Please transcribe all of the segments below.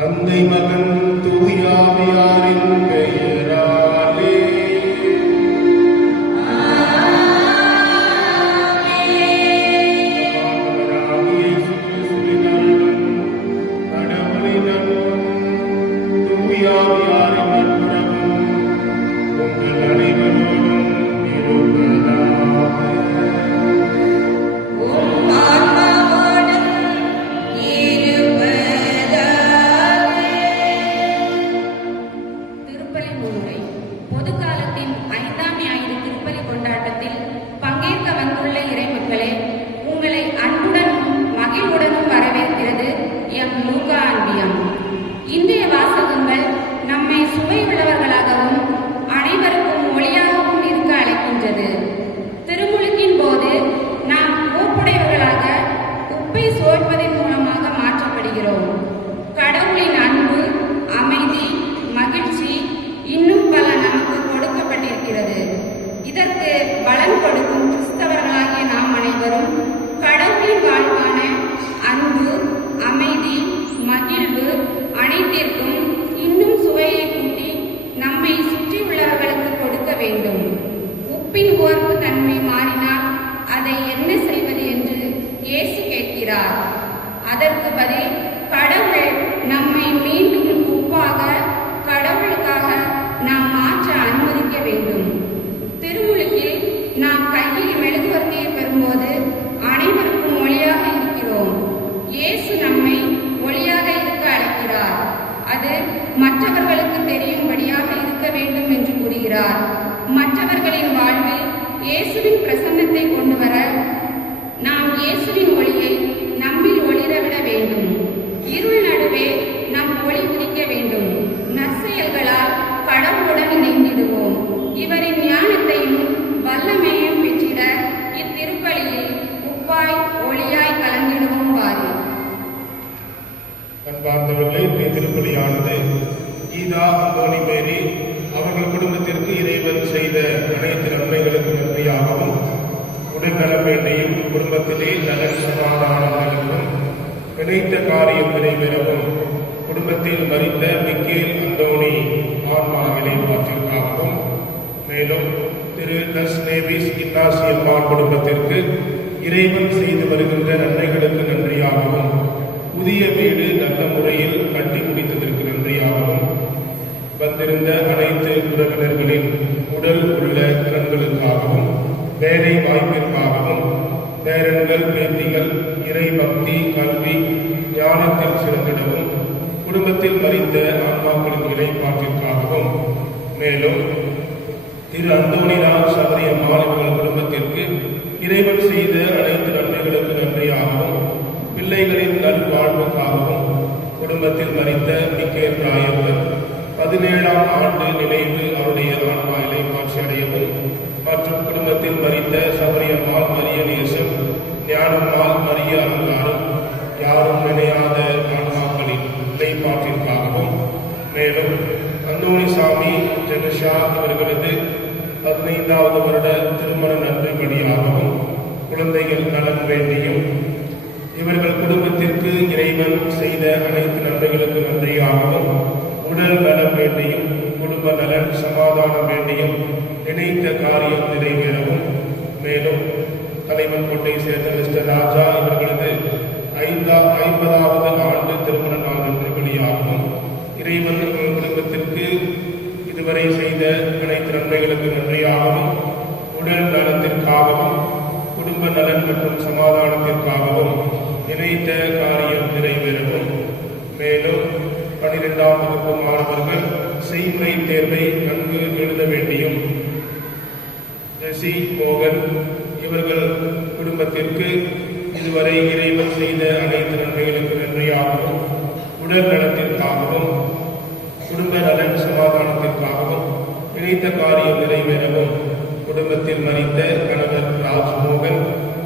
தந்தை மகன் தூயாவியாரின் பெயராலே கடவுளின் தூயாவியாரின் நட்புறவும் உங்கள் அனைவரோடும் இருப்பதாக. பொதுக்காலத்தின் 5ஆம் ஞாயிறு திருப்பலி கொண்டாட்டத்தில் பங்கேற்க வந்துள்ள இறைமக்களே, உங்களை அன்புடனும் மகிழ்வுடனும் வரவேற்கிறது எம் லூகா அன்பியம். இன்றைய வாசகங்கள் நம்மை சுவை உள்ளவர்களாகவும் அனைவருக்கும் ஒளியாகவும் இருக்க அழைக்கின்றது. திருமுழுக்கின் போது நாம் கோப்புடையவர்களாக உப்பை சோர்ப்பதன் மூலமாக மாற்றப்படுகிறோம். கடவுளின் அன்பு, அமைதி, மகிழ்ச்சி இன்னும் பல நமக்கு கொடுக்கப்பட்டிருக்கிறது. இதற்கு பலன் கொடுக்கும் கிறிஸ்தவர்களாகிய நாம் அனைவரும் கடவுளின் வாழ்வான அன்பு, அமைதி, மகிழ்வு அனைத்திற்கும் இன்னும் சுவையை கூட்டி நம்மை சுற்றியுள்ளவர்களுக்கு கொடுக்க வேண்டும். உப்பின் உவர்ப்பு தன்மை மாறினால் அதை என்ன செய்வது என்று இயேசு கேட்கிறார். அதற்கு பதில், கடவுள் நம்மை மீண்டும் உப்பாக கடவுளுக்காக நாம் மாற்ற அனுமதிக்க வேண்டும். திருமுழுக்கில் நாம் கையில் மெழுகுவர்த்தியை பெறும்போது அனைவருக்கும் ஒளியாக இருக்கிறோம். இயேசு நம்மை ஒளியாக இருக்க அழைக்கிறார். அது மற்றவர்களுக்கு தெரியும்படியாக இருக்க வேண்டும் என்று கூறுகிறார். மற்றவர்களின் வாழ்வில் இயேசுவின் பிரசன்னத்தை கொண்டு வர நாம் இயேசுவின் ஒளியை நம்மில் ஒளிரவிட வேண்டும். இருள் நடுவே நம் ஒளி உதிக்க வேண்டும். நற்செயல்களால் கடவுளுடன் இணைந்திடுவோம். இவரின் ஞானத்தையும் வல்லமையும் பெற்றிட இத்திருப்பலியில் உப்பாய் ஒளியாய் கலந்திடுவோம். வாரி அன்பார்ந்தவர்களே, திருப்பலியானது கீதா, அந்தோணி, மேரி அவர்கள் குடும்பத்திற்கு இறைவன் செய்த அனைத்து நன்மைகளுக்கு நன்மையாகவும், உடல்நலம் வேண்டியும் குடும்பத்திலே நலன் சமாதானங்களுக்கும் நினைத்த காரியம் நிறைவேறவும், குடும்பத்தில் மறித்த மிக்கேல், அந்தோணி ஆன்மாவிலை மாற்றிற்காகவும், மேலும் திரு நஸ்னேவிஸ் இன்னாசியம்மாள் குடும்பத்திற்கு இறைவன் செய்து வருகின்ற நன்மைகளுக்கு நன்றியாகவும், புதிய வீடு நல்ல முறையில் கட்டி முடித்ததற்கு நன்றியாகவும், வந்திருந்த அனைத்து உறவினர்களின் உடல் உள்ள கண்களுக்காகவும், வேலை வாய்ப்பிற்காகவும், பேரன்கள், பேத்திகள் இறை பக்தி, கல்வி, ஞானத்தில் சிறந்திடவும், குடும்பத்தில் மறித்த ஆன்மாக்களின் இறைப்பாற்றிற்காகவும், மேலும் திரு அந்தோணிராஜ் சபரியம்மாள் இவர்கள் குடும்பத்திற்கு இறைவன் செய்த அனைத்து நன்மைகளுக்கு நன்றியாகவும், பிள்ளைகளின் நல்வாழ்வுக்காகவும், குடும்பத்தில் மறித்த மிக்கேல் ராயப்பர் 17ஆம் ஆண்டு நினைவு அவருடைய ஆன்மா இலைப்பாட்சி அடையவும், மற்றும் குடும்பத்தில் மறித்த சபரியம்மாள் மரிய நேசம், ஞானம்மாள் மரிய அலங்காரம், யாரும் நினையாத ஆன்மாக்களின் இலைப்பாற்றிற்காகவும், மேலும் அந்தோணிசாமி, ஜெகஷா இவர்களது 15வது வருட திருமண நன்றிபடியாகவும், குழந்தைகள் நலன் வேண்டியும், இவர்கள் குடும்பத்திற்கு இறைவன் செய்த அனைத்து நன்மைகளுக்கு நன்றியாகவும், உடல் நலம் வேண்டியும், குடும்ப நலன் சமாதானம் வேண்டியும், நினைத்த காரியம் நிறைவேறவும், மேலும் தலைவன் கோட்டை சேர்ந்த மிஸ்டர் ராஜா இவர்களது 50வது ஆண்டு திருமண நாள் நன்றிபடியாகவும், இறைவன் குடும்பத்திற்கு இதுவரை செய்த அனைத்து நன்மைகளுக்கு நன்றியாகவும், உடல் நலத்திற்காகவும், குடும்ப நலன் மற்றும் சமாதானத்திற்காகவும், நினைத்த காரியம் நிறைவேறவும், மேலும் 12ஆம் வகுப்பு மாணவர்கள் செய்முறை தேர்வை நன்கு எழுத வேண்டியும், ஜெசி மோகன் இவர்கள் குடும்பத்திற்கு இதுவரை இறைவன் செய்த அனைத்து நன்மைகளுக்கு நன்றியாகவும், உடல் நலத்திற்காகவும், குடும்ப நலன் சமாதானத்திற்காகவும், நினைத்த காரியம் நிறைவேறவும், குடும்பத்தில் மறித்த கணவர் ராஜ்மோகன்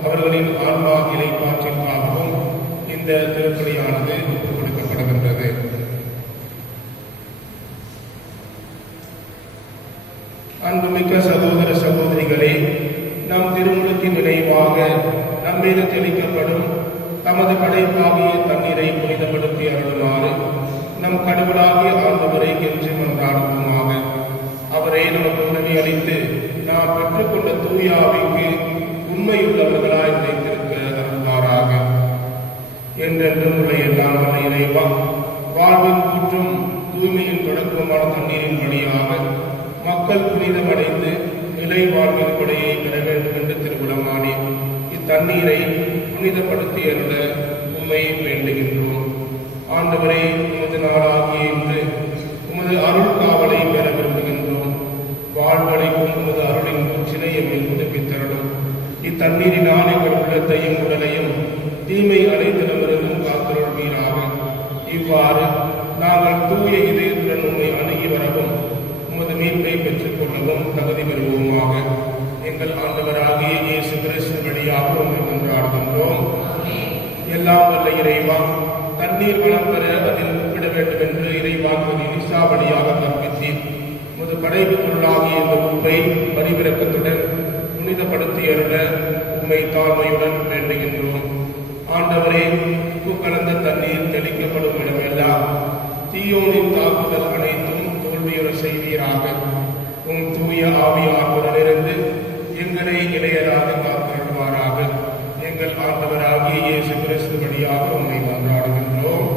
அவர்களின் ஆன்மா இலைப்பாற்றிற்காகவும் இந்த திருப்பலியானது ஒப்புக் கொடுக்கப்படுகின்றது. அன்புமிக்க சகோதர சகோதரிகளே, நம் திருமுழுக்கின் நினைவாக நம்மீது தெளிக்கப்படும் தமது படைப்பாகிய தண்ணீரை புனிதப்படுத்தி அருளுமாறு நம் கடவுளாகிய ஆண்டவரை கெஞ்சி மன்றாடுவோமாக. அவரே நமக்கு உதவி அளித்து நாம் பெற்றுக்கொண்ட தூய ஆவிக்கு உண்மையுள்ளவர்களாய் நிலைத்திருக்க அருள்வாராக. என்றென்றும் உள்ள எல்லாம் வல்ல இறைவா, வாழ்வின் கூற்றும் தூய்மையின் தொடக்கமான தண்ணீரின் வழியாக மக்கள் புனிதமடைந்து நிலை வாழ்வின் கொடையை பெற வேண்டும் என்று திருவிழமானே இத்தண்ணீரை புனிதப்படுத்தியருள உண்மை வேண்டுகின்றோம். ஆண்டவரே, உமது நாளாகிய இன்று உமது அருள் காவலை பெற விரும்புகின்றோம். வாழ்வடைக்கும் உமது அருளின் மூச்சினை எம்மை புதுப்பித்தருளும். இத்தண்ணீரினால் எங்கள் உள்ளத்தையும் உடலையும் தீமை அனைத்திடமிருந்தும் காத்தருள்வீராக. இவ்வாறு நாங்கள் தூய இதயத்துடன் உண்மை அணுகி வரவும் உமது மீட்பை பெற்றுக் கொள்ளவும் தகுதி பெறுவோமாக. எங்கள் ஆண்டவராகிய இயேசு கிறிஸ்து வழியாக உண்மை மன்றாடுகின்றோம். எல்லாம் வல்ல இறைவா, தண்ணீர் வளம் பெற அதில் ஒப்பிட வேண்டும் என்று இறைவாக்கு நிசா வழியாக கற்பித்தீர். உமது படைப்பு பொருளாகிய இந்த உப்பை பரிவிறக்கத்துடன் புனிதப்படுத்தியருட உண்மை தாழ்மையுடன் வேண்டுகின்றோம். ஆண்டவரே, உப்பு கலந்த தண்ணீர் தெளிக்கப்படும் இடமெல்லாம் தீயோனின் தாக்குதல் அனைத்தும் தோல்வியுற செய்வீராக. உம் தூய ஆவியாருடனிருந்து எங்களை இளையராக காத்திருவாராக. எங்கள் ஆண்டவராகிய இயேசு கிறிஸ்து வழியாக உண்மை மன்றாடுகின்றோம்.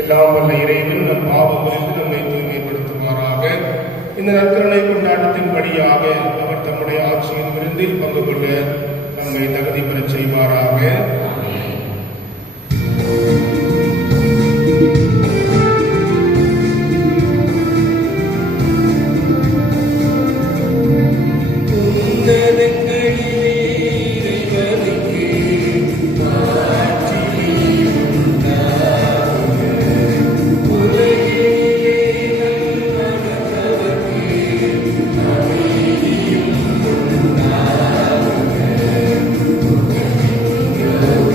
எல்லாம் வல்ல இறைவன் நம் பாவங்களுக்கு நம்மை தூய்மைப்படுத்துவாராக. இந்த நற்கருணை கொண்டாட்டத்தின் படியாக அவர் தம்முடைய ஆட்சியின் விருந்தில் பங்கு கொள்ள நம்மை தகுதி பெறச் செய்வாராக. Oh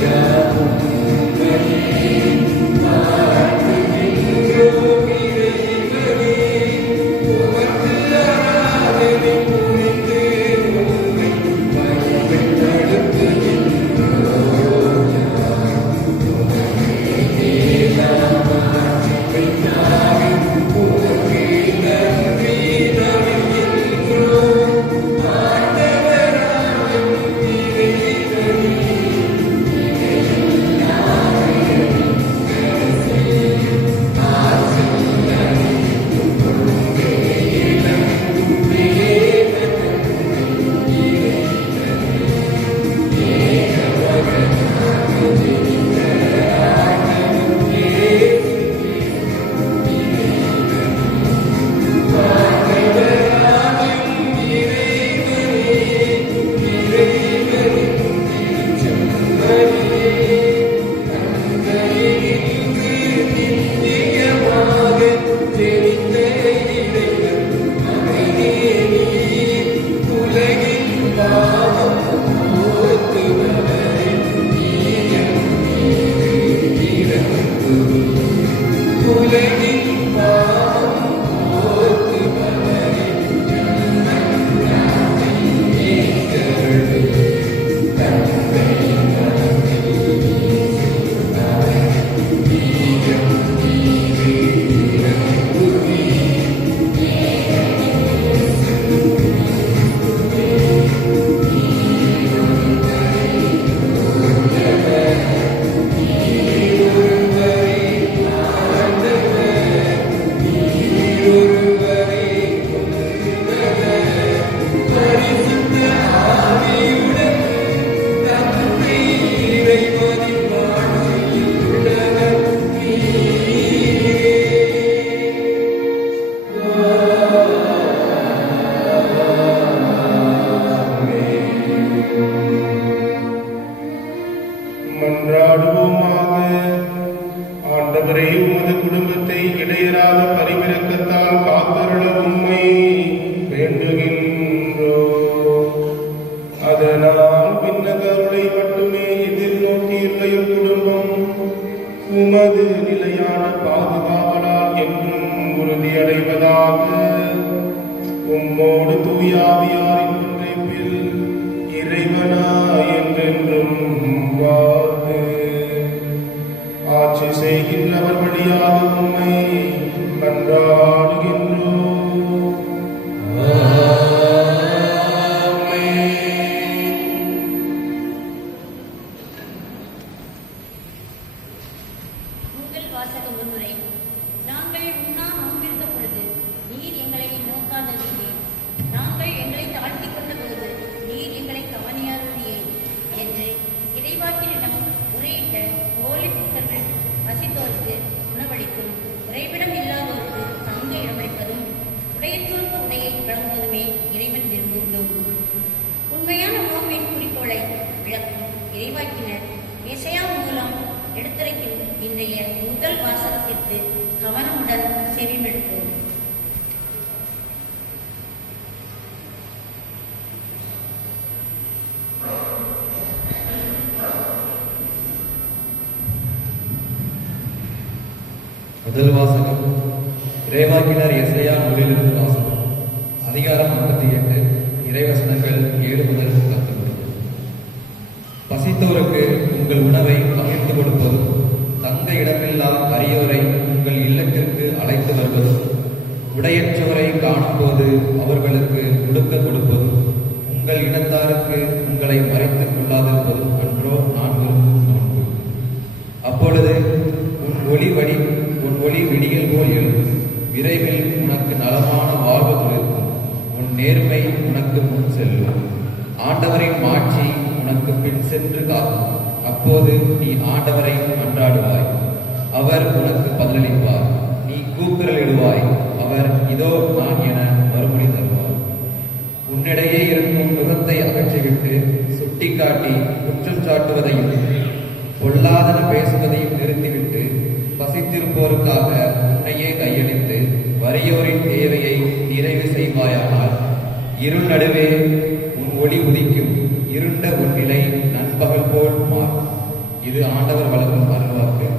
தூயாவியாரின் ஒன்றைப்பில் இறைவனா என்றென்றும் வாழ்ந்து ஆட்சி செய்கின்றவர் வழியாக உம்மை மன்றாடுகின்றோம். உங்கள் வாசக முன்னுரை. நாங்கள் உண்ணா நோம்பிருந்த பொழுது நீர் எங்களை நோக்காததில்லை. நாங்கள் எங்களை தாழ்த்திக் கொண்ட பொழுது நீர் எங்களை கவனியாததில்லை என்று இறைவாக்கினிடம் முறையிட்ட போலி புத்தர்கள் பசித்தோருக்கு உணவளிக்கும், உறைவிடம் இல்லாதோருக்கு தங்க இடமளிப்பதும், உடையத்தோருக்கு உடையை வழங்குவதுமே இறைவன் விரும்புகிறோம். உண்மையான நோம்பின் குறிக்கோளை விளக்கும் இறைவாக்கினர் எசையா மூலம் எடுத்துரைக்கும் இன்றைய முதல் வாசகத்திற்கு கவனமுடன் செவிமெடுப்போம். முதல் வாசகம் இறைவாக்கினர் எசையா நூலிலிருந்து வாசகம். அதிகாரம் 58, இறைவசனங்கள் 7 முதல் 10 முடியும். பசித்தோருக்கு உங்கள் உணவை பகிர்ந்து கொடுப்பதும், தங்க இடமில்லா வறியோரை உங்கள் இல்லத்திற்கு அழைத்து வருவதும், உடையற்றவரை காணும்போது அவர்களுக்கு உடுக்க கொடுப்பதும், உங்கள் இனத்தாருக்கு உங்களை மறைத்துக் கொள்ளாதிருப்பதும் அன்றோ நான் விரும்பும் நோன்பு. அப்பொழுது உன் ஒளி விடியல் போல் எழும். விரைவில் உனக்கு நலமான வாழ்வு துளிர்க்கும். உன் நேர்மை உனக்கு முன் செல்லும். ஆண்டவரின் மாட்சி உனக்கு பின் சென்று காக்கும். அப்போது நீ ஆண்டவரை மன்றாடுவாய், அவர் உனக்கு பதிலளிப்பார். நீ கூக்குரலிடுவாய், அவர் இதோ நான் என மறுமொழி தருவார். உன்னிடையே இருக்கும் நுகத்தை அகற்றிவிட்டு சுட்டிக்காட்டி குற்றம் சாட்டுவதையும் பொல்லாதன பேசுவதையும் நிறுத்திவிட்டு பசித்திருப்போருக்காக உன்னையே கையளித்து வறியோரின் தேவையை நிறைவு செய்வாயானால் இருள் நடுவே உன் ஒளி உதிக்கும். இருண்ட உன் நிலை நண்பகல் போல் மாறும். இது ஆண்டவர் வழங்கும் அருள்வாக்கு.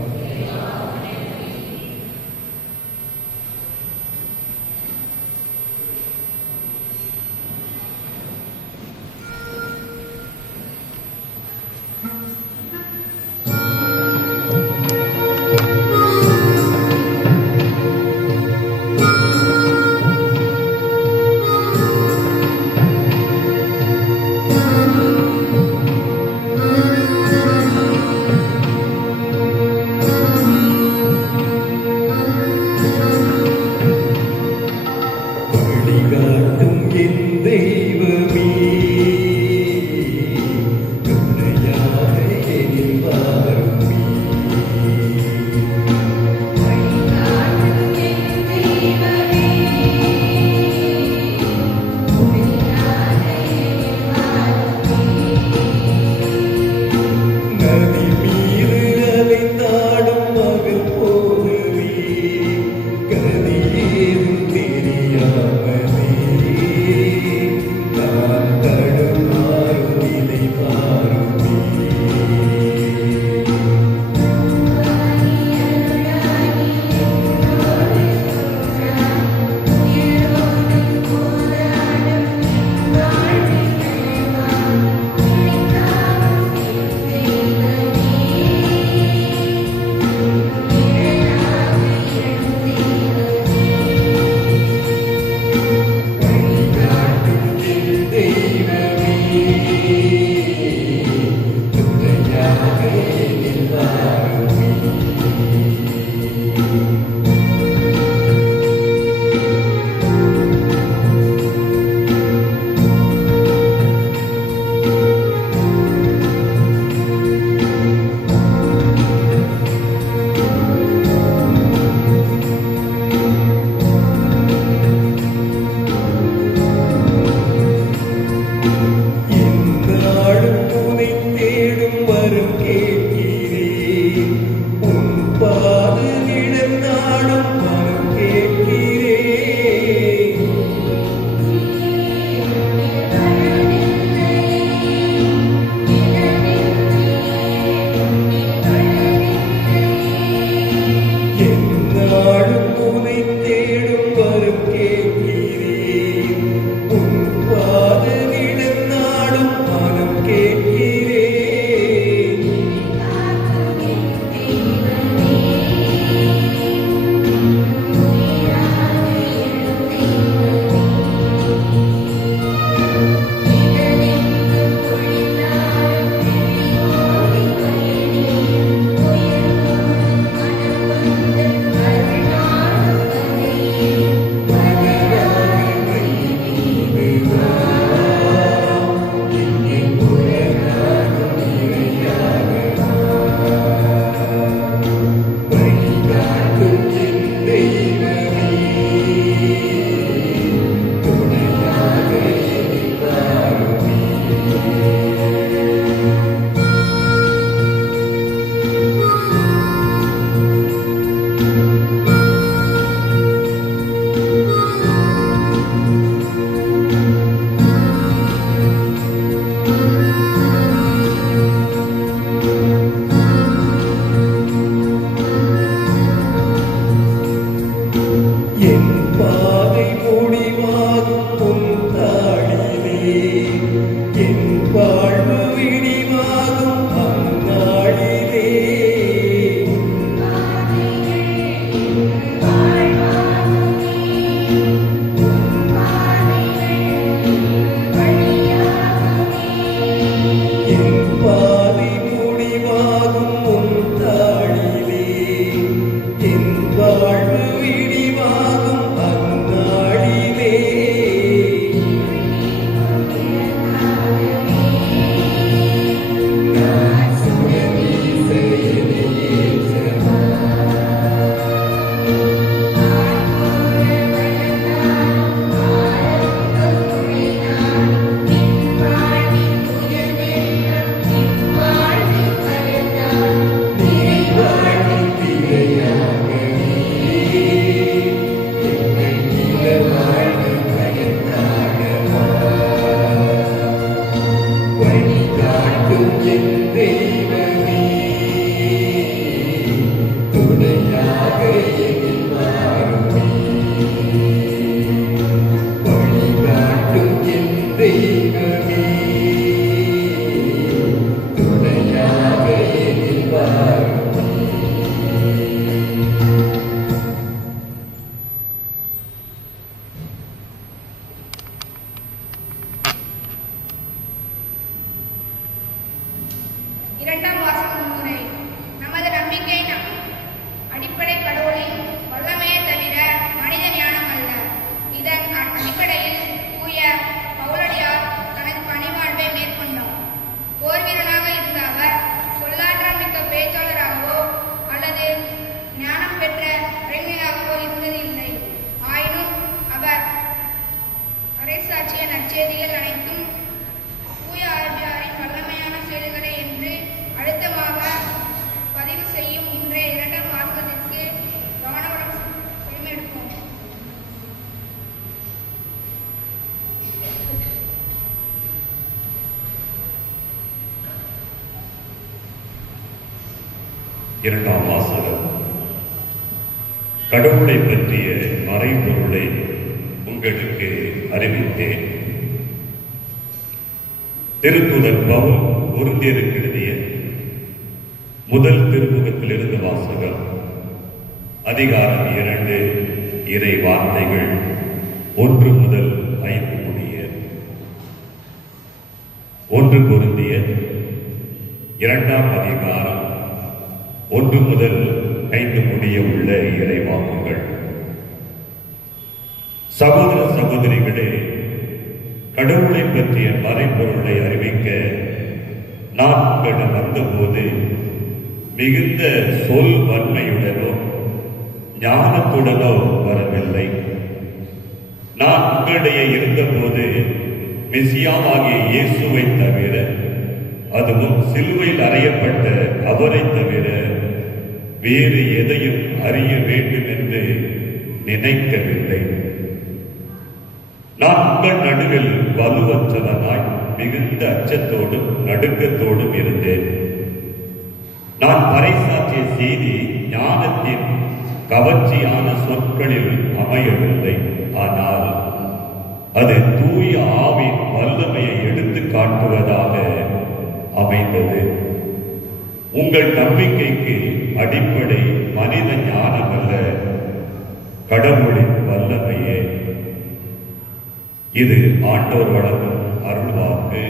தெய்வமே துணையாக எதில் வாருமே. இரண்டாம் வாசக முன்னுரை. நமது நம்பிக்கை அடிப்படை கடவுளின் வல்லமையை தவிர மனித ஞானம் அல்ல. இதன் அடிப்படையில் தூய பவுலடியார் தனது பணிவாழ்வை மேற்கொண்டார். போர் வீரனாக இருந்த அவர் சொல்லாற்றல் மிக்க பேச்சாளராகவோ அல்லது ஞானம் பெற்ற அறிஞராகவோ இருந்ததில்லை. ஆயினும் அவர் அரைசாட்சிய நற்செய்திகள் அனைத்தும் தூய ஆவியாரின் வல்லமையான செயல்களை என்று அழுத்தமாக பதிவு செய்யும் இன்றைய இரண்டாம் வாசகத்திற்கு கவனமுடன் செவிமடுப்போம். இரண்டாம் வாசகம். கடவுளை பற்றிய மறைபொருளை உங்களுக்கு அறிவித்தேன். திருத்தூதர் பவுல் கொரிந்தியருக்கு எழுதிய முதல் திருமுகத்திலிருந்து வாசகம். அதிகாரம் 2, இறை வார்த்தைகள் 1 முதல் 5 முடிய. 1 கொரிந்தியர் 2ஆம் அதிகாரம் 1 முதல் 5 முடிய உள்ள இறை வாக்குகள். சகோதர சகோதரிகளே, கடவுளை பற்றிய மறைபொருளை அறிவிக்க நான் உங்களிடம் வந்தபோது மிகுந்த சொல் வன்மையுடனோ ஞானத்துடனோ வரவில்லை. நான் உங்களிடையே இருந்தபோது மெசியாவாகிய இயேசுவை தவிர, அதுவும் சிலுவையில் அறையப்பட்ட அவரை தவிர வேறு எதையும் அறிய வேண்டும் என்று நினைக்கவில்லை. நான் உங்கள் நடுவில் வலுவற்றவனாய் மிகுந்த அச்சத்தோடும் நடுக்கத்தோடும் இருந்தேன். நான் பறைசாற்றிய செய்தி ஞானத்தின் கவர்ச்சியான சொற்களில் அமையவில்லை. ஆனால் அது தூய ஆவின் வல்லமையை எடுத்து காட்டுவதாக அமைந்தது. உங்கள் நம்பிக்கைக்கு அடிப்படை மனித ஞானம் அல்ல, கடவுளின் வல்லமையே. இது ஆண்டவர் வழங்கும் அருள்வாக்கு.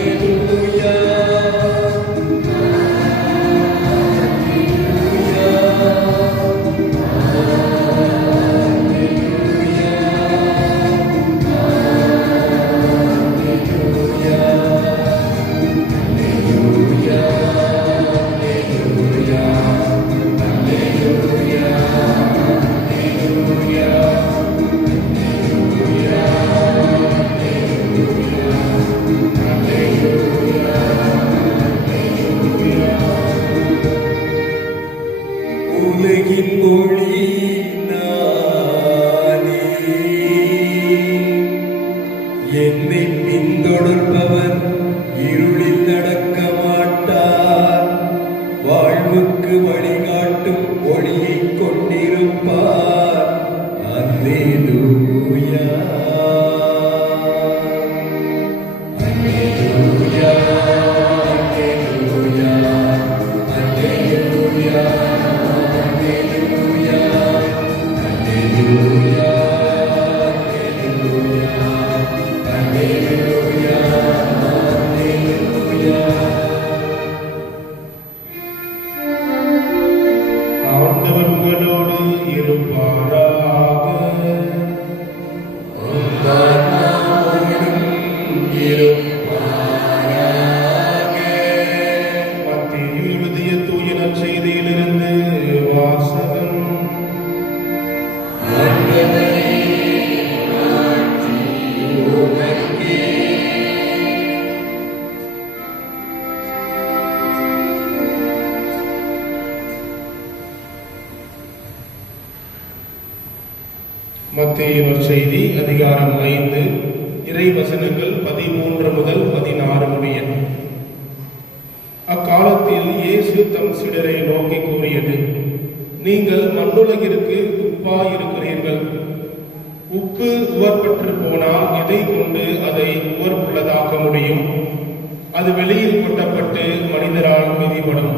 Hallelujah. மத்தேயு செய்தி அதிகாரம் 5 இறைவசனங்கள் 13 முதல் 16 முடிய. அக்காலத்தில் இயேசு தம் சீடரை நோக்கி கூறியது, நீங்கள் மண்ணுலகிற்கு உப்பாயிருக்கிறீர்கள். உப்பு உவர்பற்று போனால் எதை கொண்டு அதை உவர்ப்புள்ளதாக்க முடியும்? அது வெளியில் கொட்டப்பட்டு மனிதரால் மிதிபடும்,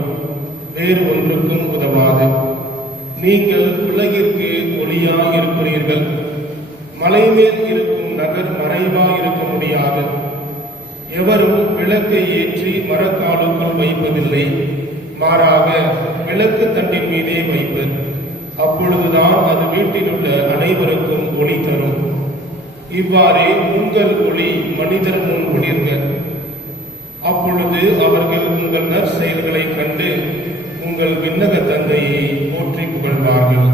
வேறு ஒன்றுக்கும் உதவாது. நீங்கள் உலகிற்கு ஒளியாயிருக்கிறீர்கள். மலை மேல் இருக்கும் நகர் மறைவாயிருக்க முடியாது. எவரும் விளக்கை ஏற்றி மரக்காலுக்குள் வைப்பதில்லை, மாறாக விளக்கு தண்டின் மீதே வைப்பர். அப்பொழுதுதான் அது வீட்டில் உள்ள அனைவருக்கும் ஒளி தரும். இவ்வாறே உங்கள் ஒளி மனிதர் முன் ஒளிர்க. அப்பொழுது அவர்கள் உங்கள் நற்செயல்களை கண்டு உங்கள் விண்ணக தந்தையை போற்றி புகழ்வார்கள்.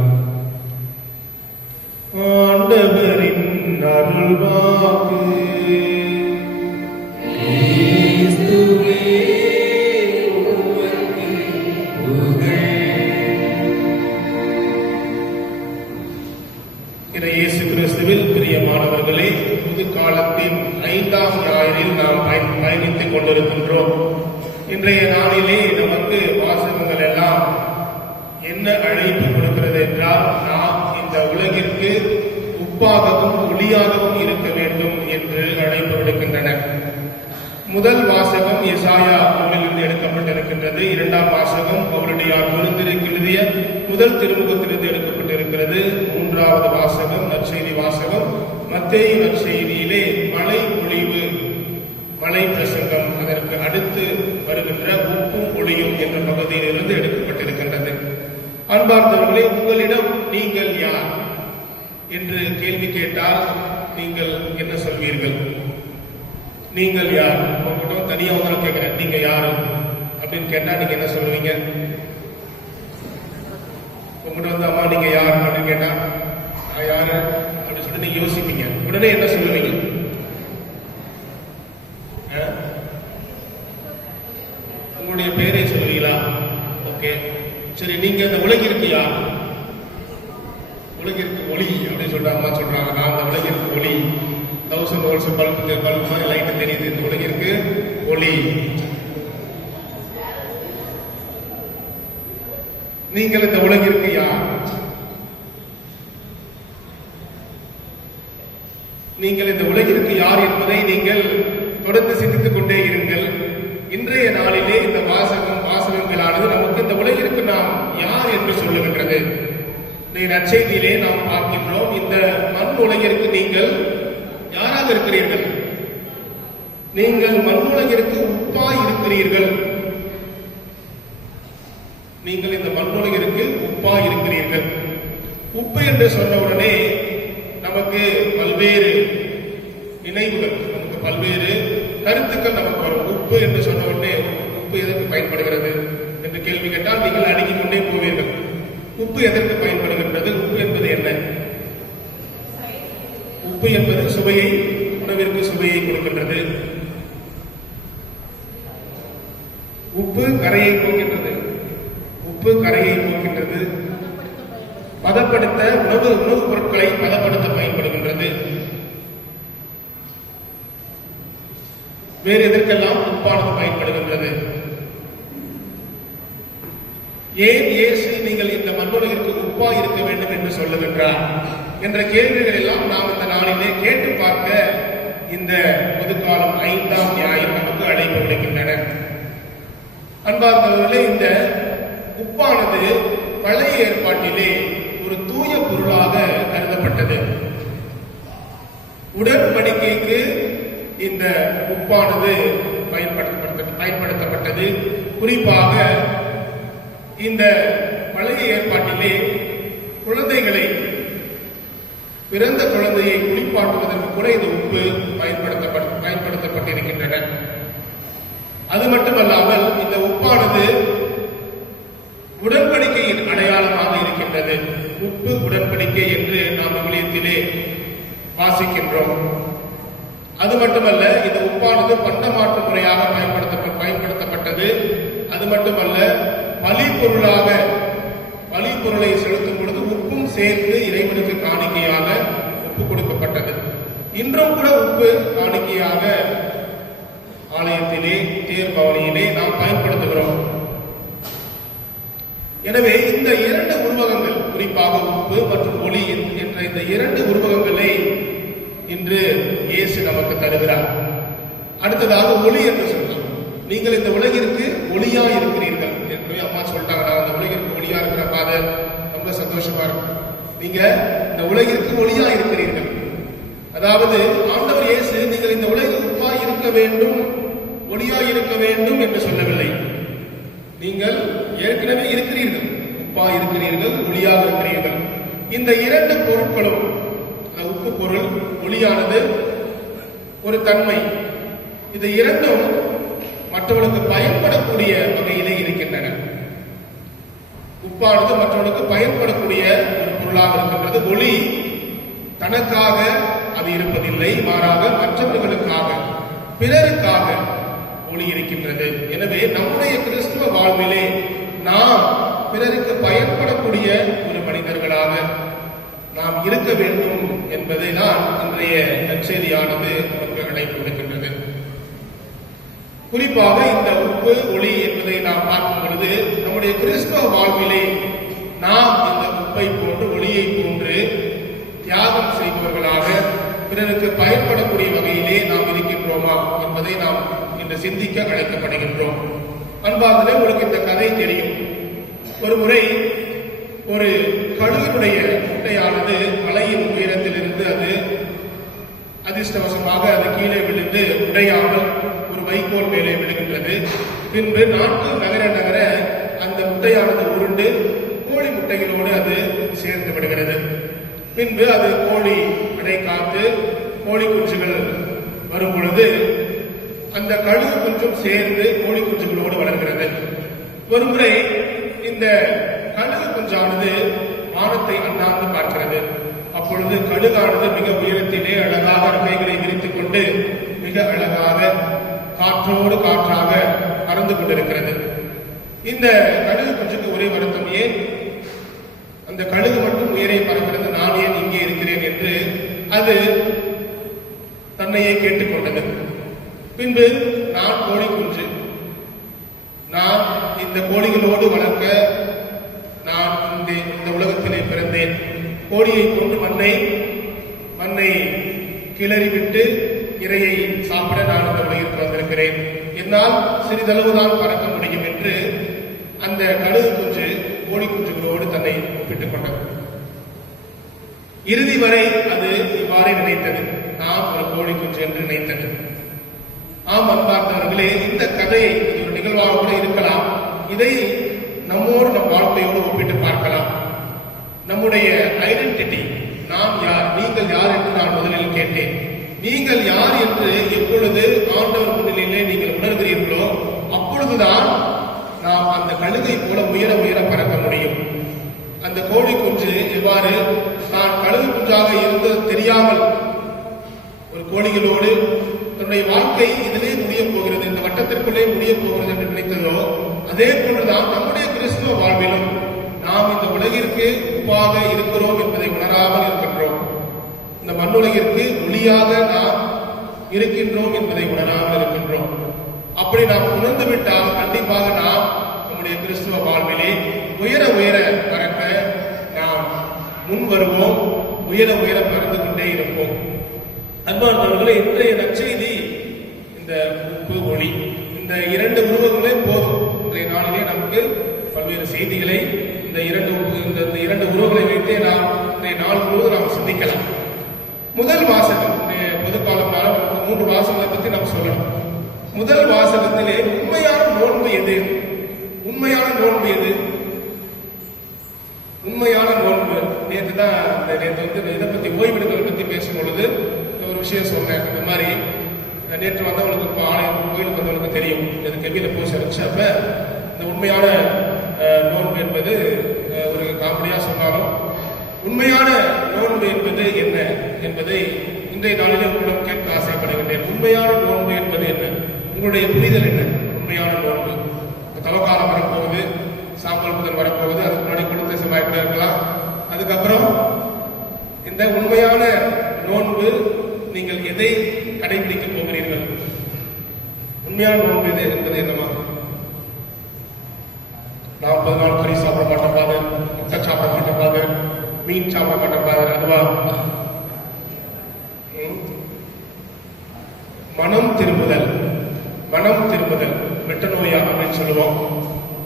ஆண்டவரின் அருள்வாக்கு. இயேசு கிறிஸ்துவில் பிரியமானவர்களே, புது காலத்தின் 5ஆம் ஞாயிறில் நாம் பயணித்துக் கொண்டிருக்கின்றோம். இன்றைய நாளிலே நமக்கு வாசகங்கள் எல்லாம் என்ன அழைப்பு கொடுக்கிறது என்றால், நாம் இந்த உலகிற்கு உப்பாகவும் ஒளியாகவும் இருக்க வேண்டும் என்று அழைப்பு விடுக்கின்றன. முதல் வாசகம் எசாயா நூலிலிருந்து எடுக்கப்பட்டிருக்கின்றது. 2ஆம் வாசகம் பவுலடியார் கொரிந்தியருக்கு எழுதிய முதல் திருமுகத்திலிருந்து எடுக்கப்பட்டிருக்கிறது. 3வது வாசகம் நற்செய்தி வாசகம் மத்தேயு நற்செய்தியிலே மழை பொழிவு, மழை பிரசங்கம், அதற்கு அடுத்து வருகின்ற உப்பும் ஒளியும் என்ற பகுதியிலிருந்து எடுக்கப்பட்டிருக்கின்றது. அன்பார்ந்தவர்களே, உங்களிடம் நீங்கள் யார் என்று கேள்வி கேட்டால் நீங்கள் என்ன சொல்வீர்கள்? நீங்கள் யார்? உங்ககிட்ட தனியா உங்களை கேட்கிறேன், நீங்க யாரு அப்படின்னு கேட்டா நீங்க என்ன சொல்லுவீங்க? உங்ககிட்ட வந்து அம்மா நீங்க யார் அப்படின்னு கேட்டா நான் யாரு அப்படின்னு சொல்லிட்டு நீங்க யோசிப்பீங்க. உடனே என்ன சொல்லுவீங்க? உங்களுடைய பேரை சொல்லுவீங்களா? ஓகே, சரி. நீங்க இந்த உலகிற்கு யார்? உலகிற்கு ஒளி அப்படின்னு சொல்றாங்க. அம்மா சொல்றாங்க, நான் இந்த உலகிற்கு ஒளி. 1000 வோல்ட்ஸ் பல்பு மாதிரி லைட் தெரியுது, இந்த உலகிற்கு ஒளி. நீங்கள் இந்த உலகிற்கு யார்? நீங்கள் இந்த உலகிற்கு யார் என்பதை நீங்கள் தொடர்ந்து சிந்தித்துக் கொண்டே இருங்கள். இன்றைய நாளிலே இந்த வாசகங்களானது நமக்கு இந்த உலகிற்கு நாம் யார் என்று சொல்லுகின்றது. இந்த நற்செய்தியிலே நாம் பார்க்கின்றோம், இந்த மண் உலகிற்கு நீங்கள் யாராக இருக்கிறீர்கள்? நீங்கள் மண் உலகிற்கு உப்பாய் இருக்கிறீர்கள். நீங்கள் இந்த மண் உலகிற்கு உப்பாய் இருக்கிறீர்கள். உப்பு என்று சொன்ன உடனே நமக்கு பல்வேறு நினைவுகள், நமக்கு பல்வேறு கருத்துக்கள் நமக்கு வரும். உப்பு என்று சொன்ன உடனே உப்பு எதற்கு பயன்படுகிறது என்று கேள்வி கேட்டால் நீங்கள் அடுக்கிக் கொண்டே போவீர்கள். உப்பு எதற்கு பயன்படுகின்றது? உப்பு என்பது என்ன? உப்பு என்பது சுவையை, உணவிற்கு சுவையை கொடுக்கின்றது. உப்பு கரையை போக்கின்றது. உப்பு கரையை போக்கின்றது. பதப்படுத்த உணவுப் பொருட்களை பதப்படுத்த பயன்படுகின்றது. வேறு எதற்கெல்லாம் உப்பானது பயன்படுகின்றது? ஏன் இயேசு நீங்கள் இந்த மண்ணுலகிற்கு உப்பா இருக்க வேண்டும் என்று சொல்லுகின்றார் என்ற கேள்விகள் எல்லாம் நாம் இந்த நாளிலே கேட்டு பார்க்க இந்த பொதுக்காலம் 5ஆம் ஞாயிறு நமக்கு அழைப்பு விடுக்கின்றன. அன்பார்ந்தவர்களே, இந்த உப்பானது பழைய ஏற்பாட்டிலே ஒரு தூய பொருளாக கருதப்பட்டது. உடன்படிக்கைக்கு இந்த உப்பானது பயன்படுத்தப்பட்டது. குறிப்பாக இந்த பழைய ஏற்பாட்டிலே குழந்தைகளை, பிறந்த குழந்தையை குளிப்பாட்டுவதற்கு கூட இந்த உப்பு பயன்படுத்தப்பட்டிருக்கின்றன. அது மட்டுமல்லாமல் இந்த உப்பானது உடன்படிக்கையின் அடையாளமாக இருக்கின்றது. உப்பு உடன்படிக்கை என்று நாம் விவிலியத்திலே வாசிக்கின்றோம். அது மட்டுமல்ல, இந்த உப்பானது பண்டமாற்று முறையாக பயன்படுத்தப்பட்டது. அது மட்டுமல்ல, பலி பொருளை செலுத்தும் பொழுது உப்பும் சேர்த்து இறைவனுக்கு காணிக்கையாக ஒப்பு கொடுக்கப்பட்டது. இன்றும் கூட உப்பு காணிக்கையாக ஆலயத்திலே தேர்பவனியிலே நாம் பயன்படுத்துகிறோம். எனவே இந்த இரண்டு உருவகங்கள், குறிப்பாக உப்பு மற்றும் ஒளி என்ற இந்த இரண்டு உருவகங்களை இன்று இயேசு நமக்கு தருகிறார். அடுத்ததாக ஒளி என்று சொல்லலாம். நீங்கள் இந்த உலகிற்கு ஒளியா இருக்கிறீர்கள் என்று அம்மா சொல்லிட்டாங்க. நான் இந்த உலகிற்கு ஒளியா இருக்கிற ஃபாதர், ரொம்ப சந்தோஷமா இருக்கு. நீங்க இந்த உலகிற்கு ஒளியா இருக்கிறீர்கள். அதாவது ஆண்டவர் இயேசு நீங்கள் இந்த உலகில் உப்பா இருக்க வேண்டும், ஒளியா இருக்க வேண்டும் என்று சொல்லவில்லை. நீங்கள் ஏற்கனவே இருக்கிறீர்கள், உப்பா இருக்கிறீர்கள், ஒளியாக இருக்கிறீர்கள். இந்த இரண்டு பொருட்களும், உப்பு பொருள், ஒளியானது ஒரு தன்மை. இது இரண்டும் மற்றவர்களுக்கு பயன்படக்கூடிய வகையிலே இருக்கின்றன. உப்பானது மற்றவர்களுக்கு பயன்படக்கூடிய ஒரு பொருளாக இருக்கின்றது. ஒளி தனக்காக அது இருப்பதில்லை, மாறாக மற்றவர்களுக்காக, பிறருக்காக ஒளி இருக்கின்றது. எனவே நம்முடைய கிறிஸ்துவ வாழ்விலே நாம் பிறருக்கு பயன்படக்கூடிய ஒரு மனிதர்களாக நாம் இருக்க வேண்டும் என்பதை தான் இன்றைய நற்செய்தியானது நமக்கு அழைப்பு விடுக்கின்றது. குறிப்பாக இந்த உப்பு ஒளி என்பதை நாம் பார்க்கும் பொழுது நம்முடைய கிறிஸ்தவ வாழ்விலே நாம் இந்த உப்பை போன்று, ஒளியை போன்று தியாகம் செய்பவர்களாக பிறருக்கு பயன்படக்கூடிய வகையிலே நாம் இருக்கின்றோமா என்பதை நாம் இன்று சிந்திக்க அழைக்கப்படுகின்றோம். அன்பார்களே, உங்களுக்கு இந்த கதை தெரியும். ஒரு முறை ஒரு கழுகுடைய முட்டையானது மலையின் உயரத்திலிருந்து அது அதிர்ஷ்டவசமாக அது கீழே விழுந்து உடையாமல் ஒரு வைக்கோல் மேலே விழுகின்றது. பின்பு நாட்கள் நகர நகர அந்த முட்டையானது உருண்டு கோழி முட்டைகளோடு அது சேர்ந்து விடுகிறது. பின்பு அது கோழி அடை காத்து கோழி குஞ்சுகள் வரும் பொழுது அந்த கழுகு குஞ்சும் சேர்ந்து கோழி குஞ்சுகளோடு வளர்கிறது. ஒருமுறை இந்த கழுகு குஞ்சானது வானத்தை அண்ணாந்து பார்க்கிறது. அப்பொழுது கழுகானது மிக உயரத்திலே அழகாக இறக்கைகளை விரித்துக் கொண்டு மிக அழகாக காற்றோடு காற்றாக பறந்து கொண்டிருக்கிறது. இந்த கழுகு குஞ்சுக்கு ஒரே வருத்தம், ஏன் அந்த கழுகு மட்டும் உயரை பறக்கிறது, நான் ஏன் இங்கே இருக்கிறேன் என்று அது தன்னையே கேட்டுக்கொண்டது. பின்பு நான் கோழி குஞ்சு, நான் இந்த கோழிகளோடு வளர்க்க நான் இந்த உலகத்திலே பிறந்தேன். கோழியை கொண்டு மண்ணை கிளறிவிட்டு இரையை சாப்பிட நான் இந்த உலகிற்கு வந்திருக்கிறேன். என்னால் சிறிதளவுதான் பறக்க முடியும் என்று அந்த கழுகு குஞ்சு கோழி குஞ்சுகளோடு தன்னை ஒப்பிட்டுக் கொண்டது. இறுதி வரை அது இவ்வாறே நினைத்தது, நாம் ஒரு கோழி குஞ்சு என்று நினைத்தது. ஆம் அன்பார்ந்தவர்களே, இந்த கதையை ஒரு நிகழ்வாக கூட இருக்கலாம். இதை நம்மோடு நம் வாழ்க்கையோடு ஒப்பிட்டு பார்க்கலாம். நம்முடைய ஐடென்டிட்டி, நாம் யார், நீங்கள் யார் என்று நான் முதலில் கேட்டேன். நீங்கள் யார் என்று எப்பொழுது ஆண்டவர் முன்னிலையிலே நீங்கள் உணர்கிறீர்களோ அப்பொழுதுதான் நாம் அந்த கழுகை போல உயர உயர பறக்க முடியும். அந்த கோழி குஞ்சு எவ்வாறு தான் கழுகு குஞ்சாக இருந்தது தெரியாமல் ஒரு கோழிகளோடு தன்னுடைய வாழ்க்கை இதிலே முடிய போகிறது, இந்த வட்டத்திற்குள்ளே முடிய போகிறது என்று நினைத்ததோ, அதே போன்றுதான் நம்முடைய கிறிஸ்துவ வாழ்விலும் நாம் இந்த உலகிற்கு உப்பாக இருக்கிறோம் என்பதை உணராமல் இருக்கின்றோம். இந்த மண்ணுலகிற்கு ஒளியாக நாம் இருக்கின்றோம் என்பதை உணராமல் இருக்கின்றோம். அப்படி நாம் உணர்ந்துவிட்டால் கண்டிப்பாக நாம் நம்முடைய கிறிஸ்துவ வாழ்விலே உயர உயர பறக்க நாம் முன் வருவோம், உயர உயர பறந்து கொண்டே இருப்போம். அன்பார்ந்தவர்களே, இன்றைய நற்செய்தி இந்த உப்பு ஒளி, இந்த இரண்டு உருவங்களே போதும். இன்றைய நாளிலே நமக்கு பல்வேறு செய்திகளை இந்த இரண்டு உருவங்களை வைத்தே நாம் இன்றைய நாள் முழுவதும் நாம் சிந்திக்கலாம். முதல் வாசகம், பொதுக்காலமாக நமக்கு 3 வாசகங்களை பற்றி நாம் சொல்லணும். முதல் வாசகத்திலே உண்மையான நோன்பு எது? உண்மையான நோன்பு எது? உண்மையான நோன்பு. நேற்று இதை பத்தி ஓய்வெடுத்தல் பத்தி பேசும் பொழுது ஒரு விஷயம் சொன்னேன். இந்த மாதிரி நேற்று வந்தவங்களுக்கு ஆலயம் கோயிலுக்கு வந்தவங்களுக்கு தெரியும், இது கெவியில போய் சரிச்சப்ப இந்த உண்மையான நோன்பு என்பது ஒரு காமெடியா சொன்னாலும் உண்மையான நோன்பு என்பது என்ன என்பதை இன்றைய நாளிலே உங்களிடம் கேட்க ஆசைப்படுகின்றேன். உண்மையான நோன்பு என்பது என்ன? உங்களுடைய புரிதல் என்ன? உண்மையான நோன்பு. தவக்காலம் வரப்போகுது, சாம்பல் புதன் வரப்போகுது, அதுக்கு முன்னாடி கொடுத்த செவ்வாய் கூட இருக்கலாம், அதுக்கப்புறம் 40 நாள் கறி சாப்பிட மாட்டேன் ஃபாதர், முட்டை சாப்பிட மாட்டேன் ஃபாதர், மீன் சாப்பிட மாட்டேன் ஃபாதர். அதுவா? மனம் திரும்புதல், மனம் திரும்புதல் மெட்டனோயா அப்படின்னு சொல்லுவோம்.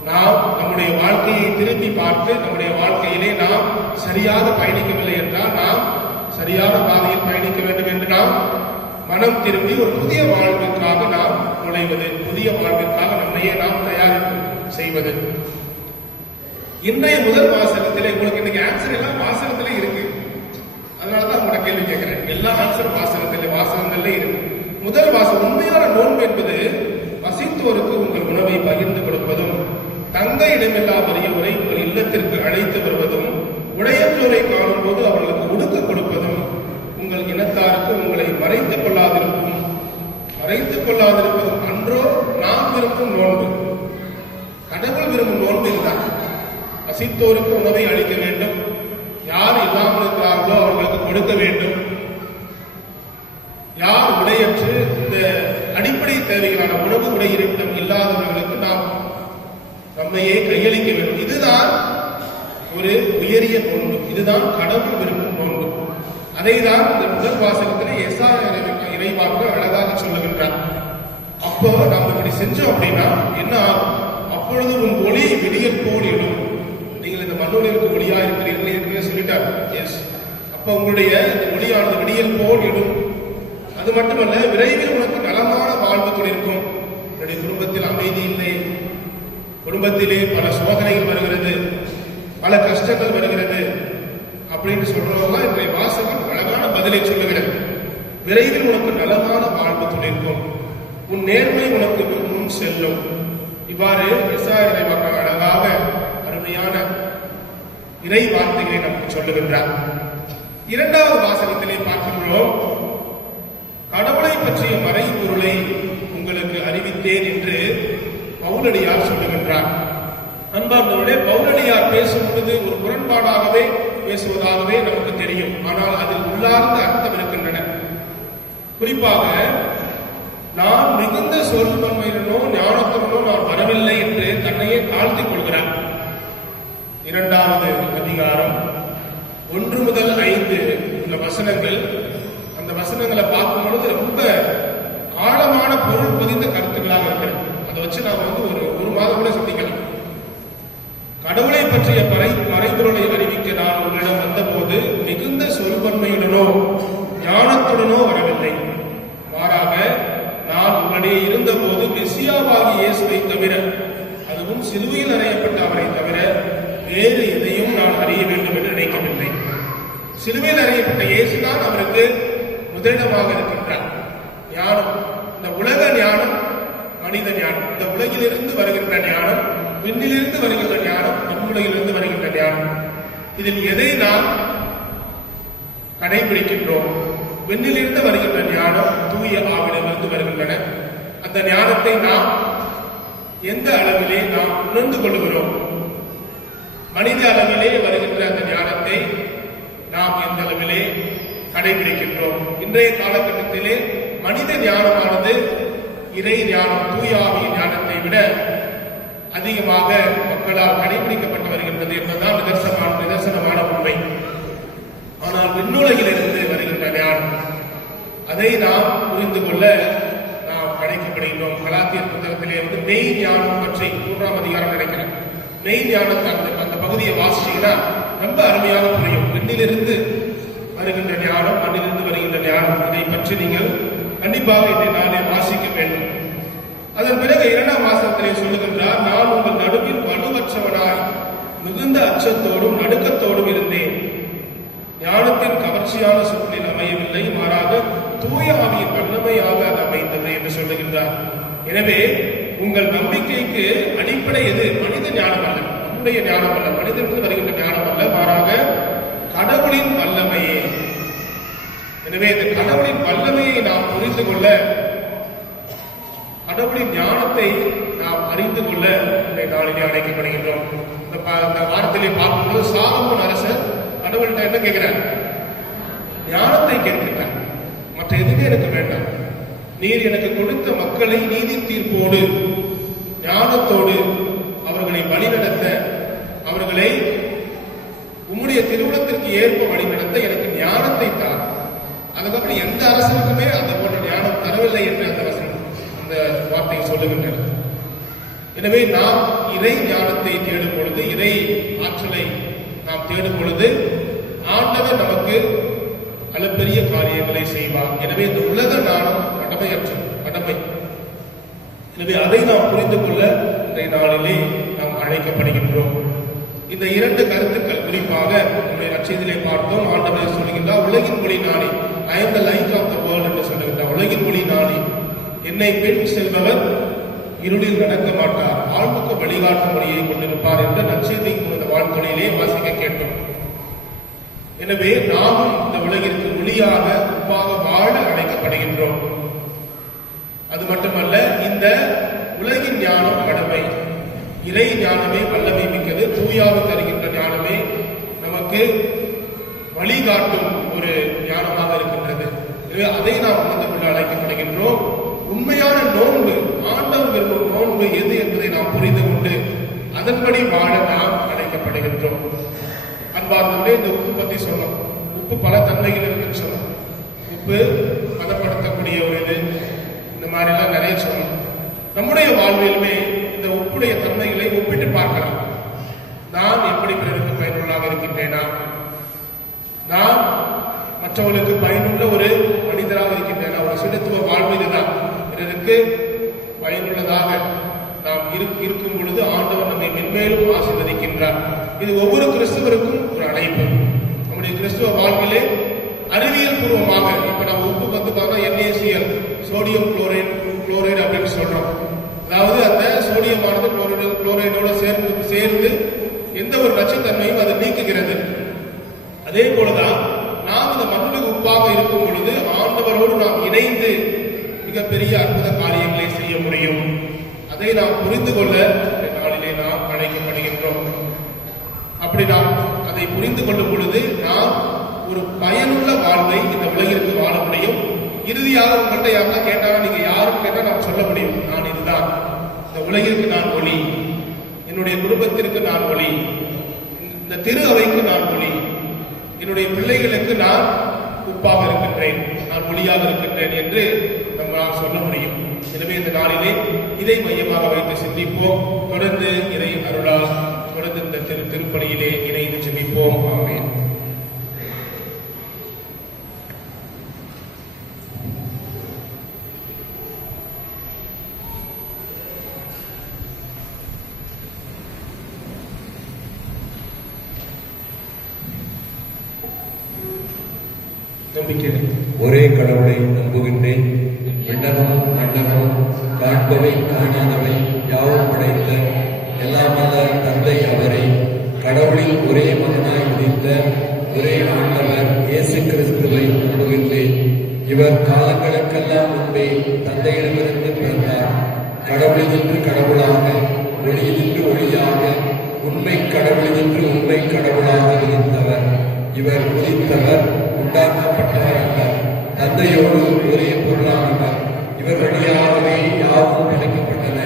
நாம் நம்முடைய வாழ்க்கையை திரும்பி பார்த்து நம்முடைய வாழ்க்கையிலே நாம் சரியாக பயணிக்கவில்லை என்றால் நாம் சரியான பாதையில் பயணிக்க வேண்டும் என்று நாம் மனம் திரும்பி ஒரு புதிய வாழ்விற்காக நாம் நுழைவது, புதிய வாழ்விற்காக நம்மையே நாம் தயாரிப்பு செய்வது. இன்றைய முதல் வாசகத்திலே உங்களுக்கு இன்னைக்கு ஆன்சர் எல்லாம் வாசகத்திலே இருக்கு. அதனாலதான் உங்களோட கேள்வி கேட்கிறேன். எல்லா ஆன்சர் வாசகங்கள்ல இருக்கு. முதல் வாசகம் உண்மையான நோன்பு என்பது பசித்தோருக்கு உங்கள் உணவை பகிர்ந்து கொடுப்பதும், தங்க இடமில்லா வறியவரை உங்கள் இல்லத்திற்கு அழைத்து வருவதும், உடையற்றோரை காணும் போது அவர்களுக்கு உடுக்க கொடுப்பதும், உங்கள் இனத்தாருக்கு உங்களை மறைத்துக் கொள்ளாதிருப்பதும் அன்றோ நாம் விரும்பும் நோன்பு. கடவுள் விரும்பும் நோன்பு இதுதான். பசித்தோருக்கு உணவை அளிக்க வேண்டும், யார் இல்லாமல் இருக்கிறார்களோ அவர்களுக்கு கொடுக்க வேண்டும், யார் உடையற்று இந்த அடிப்படை தேவைகளான உணவு உடை இருப்பிடம் இல்லாதவர்களுக்கு நாம் நம்மையே கையளிக்க வேண்டும். இதுதான் ஒரு உயரிய நோன்பு, இதுதான் கடவுள் விரும்பும் நோன்பு. அதைதான் இந்த முதல் வாசகத்திலே எசாயா இறைவாக்கு அழகாக சொல்லுகின்றார். அப்போ நாம் இப்படி செஞ்சோம் அப்படின்னா என்ன ஆகும்? அப்பொழுது உன் ஒளி விடியற் போல் இடும். நீங்கள் இந்த மண்ணுலகிற்கு ஒளியா இருக்கிறீர்கள் ஏற்கனவே சொல்லிட்டார். எஸ், அப்ப உங்களுடைய இந்த ஒளியானது விடியல் போல் இடும். அது மட்டுமல்ல, விரைவில் உனக்கு நலமான வாழ்வு துணிருக்கும். என்னுடைய குடும்பத்தில் அமைதி இல்லை, குடும்பத்திலே பல சோதனைகள் வருகிறது, பல கஷ்டங்கள் வருகிறது அப்படின்னு சொல்றவங்க இன்றைய வாசகம் அழகான பதிலை சொல்லுகிறது. விரைவில் உனக்கு நலமான வாழ்வு துணிருக்கும், உன் நேர்மை உனக்கு முன் செல்லும். இவ்வாறு எசாயா இறைவாக்கு அழகாக அருமையான இறை வார்த்தைகளை நமக்கு சொல்லுகின்றார். இரண்டாவது வாசகத்திலே பார்க்கின்றோம், கடவுளை பற்றிய மறைபொருளை உங்களுக்கு அறிவித்தேன் என்று பவுலடியார் சொல்லுகின்றார். அன்பார்ந்தவர்களே, பவுலடியார் பேசும் பொழுது ஒரு முரண்பாடாகவே பேசுவதாகவே நமக்கு தெரியும். ஆனால் அதில் உள்ளார்ந்த அர்த்தம் இருக்கின்றன. குறிப்பாக, நான் மிகுந்த சொல்வன்மையினோ ஞானத்துடனோ நான் வரவில்லை என்று தன்னையே தாழ்த்திக் கொள்கிறார். 2வது அதிகாரம் 1 முதல் 5 உள்ள வசனங்கள், அந்த வசனங்களை பார்க்கும் பொழுது ரொம்ப ஆழமான பொருள் பதிந்த கருத்துக்களாக இருக்கிறது. அதை வச்சு நாம ஒரு மாதம் கூட சிந்திக்கலாம். கடவுளை பற்றிய மறைபொருளை அறிவிக்க நான் உங்களிடம் வந்தபோது மிகுந்த சொல்வன்மையுடனோ ஞானத்துடனோ வரவில்லை, மாறாக நான் உங்களிடையே இருந்தபோது மெசியாவாகி இயேசுவை தவிர, அதுவும் சிலுவையில் அறையப்பட்ட அவரை தவிர வேறு எதையும் நான் அறிய வேண்டும் என்று நினைக்கவில்லை. சிலுவையில் அறையப்பட்ட இயேசுதான் அவருக்கு முதலிடமாக இருக்கின்றார். ஞானம், இந்த உலக ஞானம், மனித ஞானம், இந்த உலகிலிருந்து வருகின்ற ஞானம், விண்ணிலிருந்து வருகின்ற ஞானம், மண்ணுலகிலிருந்து வருகின்ற ஞானம், இதில் எதை நாம் கடைபிடிக்கின்றோம்? விண்ணிலிருந்து வருகின்ற ஞானம் தூய ஆவிடமிருந்து வருகின்றன. அந்த ஞானத்தை நாம் எந்த அளவிலே நாம் உணர்ந்து கொள்கிறோம்? மனித அளவிலே வருகின்ற அந்த ஞானத்தை நாம் எந்த அளவிலே கடைபிடிக்கின்றோம்? இன்றைய காலகட்டத்திலே மனித ஞானமானது இறை ஞானம், தூயாவிய ஞானத்தை விட அதிகமாக மக்களால் கடைபிடிக்கப்பட்டு வருகின்றது என்பதுதான் நிதர்சனமான உண்மை. ஆனால் விண்ணுலகிலிருந்து வருகின்ற ஞானம், அதை நாம் புரிந்து கொள்ள நாம் படைக்கப்படுகின்றோம். கலாத்தியர் புத்தகத்திலே மெய் ஞானம் பற்றி 3ஆம் அதிகாரம் நினைக்கிறேன். மெய் ஞானம் அந்த பகுதியை வாசிச்சீங்கன்னா ரொம்ப அருமையாக புரியும். விண்ணிலிருந்து வருகின்ற ஞானம், மண்ணிலிருந்து வருகின்ற ஞானம், இதை பற்றி நீங்கள் கண்டிப்பாக இன்றைய நாளே வாசிக்க வேண்டும். அதன் பிறகு 2ஆம் வாசகத்திலே சொல்லுகின்றார், நான் உங்கள் நடுவில் வலுவற்றவனாய் மிகுந்த அச்சத்தோடும் நடுக்கத்தோடும் இருந்தேன். ஞானத்தின் கவர்ச்சியான சூழலில் அமையவில்லை, மாறாக தூய ஆவியின் வல்லமையாக அது அமைந்தது என்று சொல்லுகின்றார். எனவே உங்கள் நம்பிக்கைக்கு அடிப்படை எது? மனித ஞானம் அல்ல, நம்முடைய ஞானம் அல்ல, மனிதனுக்கு வருகின்ற ஞானம் அல்ல, மாறாக கடவுளின் வல்லமையே. எனவே இந்த கடவுளின் வல்லமையை நாம் புரிந்து கொள்ள, கடவுளின் ஞானத்தை நாம் அறிந்து கொள்ள இந்த நாளிலே அழைக்கப்படுகின்றோம். இந்த வாரத்திலே பார்க்கும்போது சாலமோன் அரசர் கடவுள்கிட்ட என்ன கேட்கிறார்? ஞானத்தை கேட்கிறார். மற்ற எதுவுமே எனக்கு வேண்டாம், நீர் எனக்கு கொடுத்த மக்களை நீதி தீர்ப்போடு ஞானத்தோடு அவர்களை வழிநடத்த ஏற்ப வழிநடத்த எனக்கு ஞானத்தை தார். அதுக்கப்புறம் எந்த அரசனுக்குமே அந்த போன்ற ஞானம் தரவில்லை என்று அந்த வார்த்தையை சொல்லுகின்றனர். எனவே நாம் இறை ஞானத்தை தேடும் பொழுது, இறை ஆற்றலை நாம் தேடும் பொழுது ஆண்டவர் நமக்கு அளப்பெரிய காரியங்களை செய்வார். எனவே இந்த உலக ஞானம் கடமை. எனவே அதை நாம் புரிந்து கொள்ள இன்றைய நாளிலே நாம் அழைக்கப்படுகின்றோம். இந்த இரண்டு கருத்துக்கள் குறிப்பாக நம்முடைய நற்செய்தியிலே பார்த்தோம். ஆண்டவர் சொல்லுகின்றார், உலகின் மொழி நாடி, I am the light of the world என்று சொல்லுகின்றார். உலகின் மொழி நாடி, என்னை பின் செல்பவர் இருளில் நடக்க மாட்டார், ஆழ்வுக்கு வழிகாட்டும் மொழியை கொண்டிருப்பார் என்ற நற்செய்தி இந்த வாழ்க்கையிலே வாசிக்க கேட்டோம். எனவே நாமும் இந்த உலகிற்கு ஒளியாக உப்பாக வாழ அழைக்கப்படுகின்றோம். அது மட்டுமல்ல, இந்த உலகின் ஞானம் கடமை, இறை ஞானமே வல்லமை மிக்கது, தூயாவு தருகின்ற ஞானமே நமக்கு வழிகாட்டும் ஒரு ஞானமாக இருக்கின்றது. எனவே அதை நாம் உணர்ந்து கொள்ள அழைக்கப்படுகின்றோம். உண்மையான நோன்பு, ஆண்டவர் விரும்பும் நோன்பு எது என்பதை நாம் புரிந்து கொண்டு அதன்படி வாழ நாம் அழைக்கப்படுகின்றோம். அன்பார்ந்தவர்களே, இந்த உப்பு பத்தி சொன்னோம். உப்பு பல தன்மைகள் இருக்குன்னு சொன்னோம். உப்பு பதப்படுத்தக்கூடிய ஒரு இது, இந்த மாதிரிலாம் நிறைய சொன்னோம். நம்முடைய வாழ்விலுமே இந்த உப்புடைய தன்மைகளை ஒப்பிட்டு பார்க்கலாம். நான் எப்படி பிறருக்கு பயனுள்ளதாக இருக்கின்றேனா? நான் மற்றவர்களுக்கு பயனுள்ள ஒரு மனிதராக இருக்கின்றேனா? ஒரு சுடத்துவ வாழ்வு இதுதான். பிறருக்கு பயனுள்ளதாக நாம் இருக்கும் பொழுது ஆண்டவர் நம்மை மென்மேலும் ஆசீர்வதிக்கின்றார். இது ஒவ்வொரு கிறிஸ்தவருக்கும் ஒரு அழைப்பு. நம்முடைய கிறிஸ்துவ வாழ்விலே அறிவியல் பூர்வமாக இப்ப நம்ம உப்பு பத்து பார்த்தா NaCl, சோடியம் குளோரைடு அப்படின்னு சொல்றோம். அதாவது அந்த சோடியமானது குளோரைடோட சேர்ந்து எந்த ஒரு நச்சுத்தன்மையும் அதை நீக்குகிறது. அதே போலதான் நாம் இந்த மண்ணுக்கு உப்பாக இருக்கும் பொழுது ஆண்டவரோடு நாம் இணைந்து மிகப்பெரிய அற்புத காரியங்களை செய்ய முடியும். அதை நாம் புரிந்து கொள்ள இந்த நாளிலே நாம் அழைக்கப்படுகின்றோம். அப்படி நாம் அதை புரிந்து கொள்ளும் பொழுது நாம் ஒரு பயனுள்ள வாழ்வை இந்த உலகிற்கு வாழ முடியும். இறுதியாக உங்கள்கிட்ட யாரா கேட்டாலும் நீங்க யாரும் கேட்டா நான் சொல்ல முடியும், நான் இதுதான், இந்த உலகிற்கு நான் ஒளி, என்னுடைய குடும்பத்திற்கு நான் ஒளி, இந்த திரு அவைக்கு நான் ஒளி, என்னுடைய பிள்ளைகளுக்கு நான் உப்பாக இருக்கின்றேன், நான் ஒளியாக இருக்கின்றேன் என்று நம்மால் சொல்ல முடியும். எனவே இந்த நாளிலே இதை மையமாக வைத்து சிந்திப்போம். தொடர்ந்து இதை அருளால் தொடர்ந்து இந்த திருப்பணியிலே இணைந்து ஜெபிப்போம். ஆமென். ஒரே கடவுளை நம்புகின்றேன். விண்ணகமும் மண்ணகமும் காண்பவை காணாதவை யாவும் படைத்த எல்லாம் வல்ல தந்தை அவரை, கடவுளின் ஒரே மகனாய் உதித்த ஒரே ஆண்டவர் இயேசு கிறிஸ்துவை நம்புகின்றேன். இவர் காலங்களுக்கெல்லாம் முன்பே தந்தையிடமிருந்து பிறந்தார். கடவுளினின்று கடவுளாக, ஒளியினின்று ஒளியாக, உண்மை கடவுளினின்று உண்மை கடவுளாக இருந்தவர். இவர் உதித்தவர், உண்டாக்கப்பட்டவர் அல்ல, தந்தையோடு ஒரே பொருளானவர். இவர் வழியாகவே யாவும் படைக்கப்பட்டன.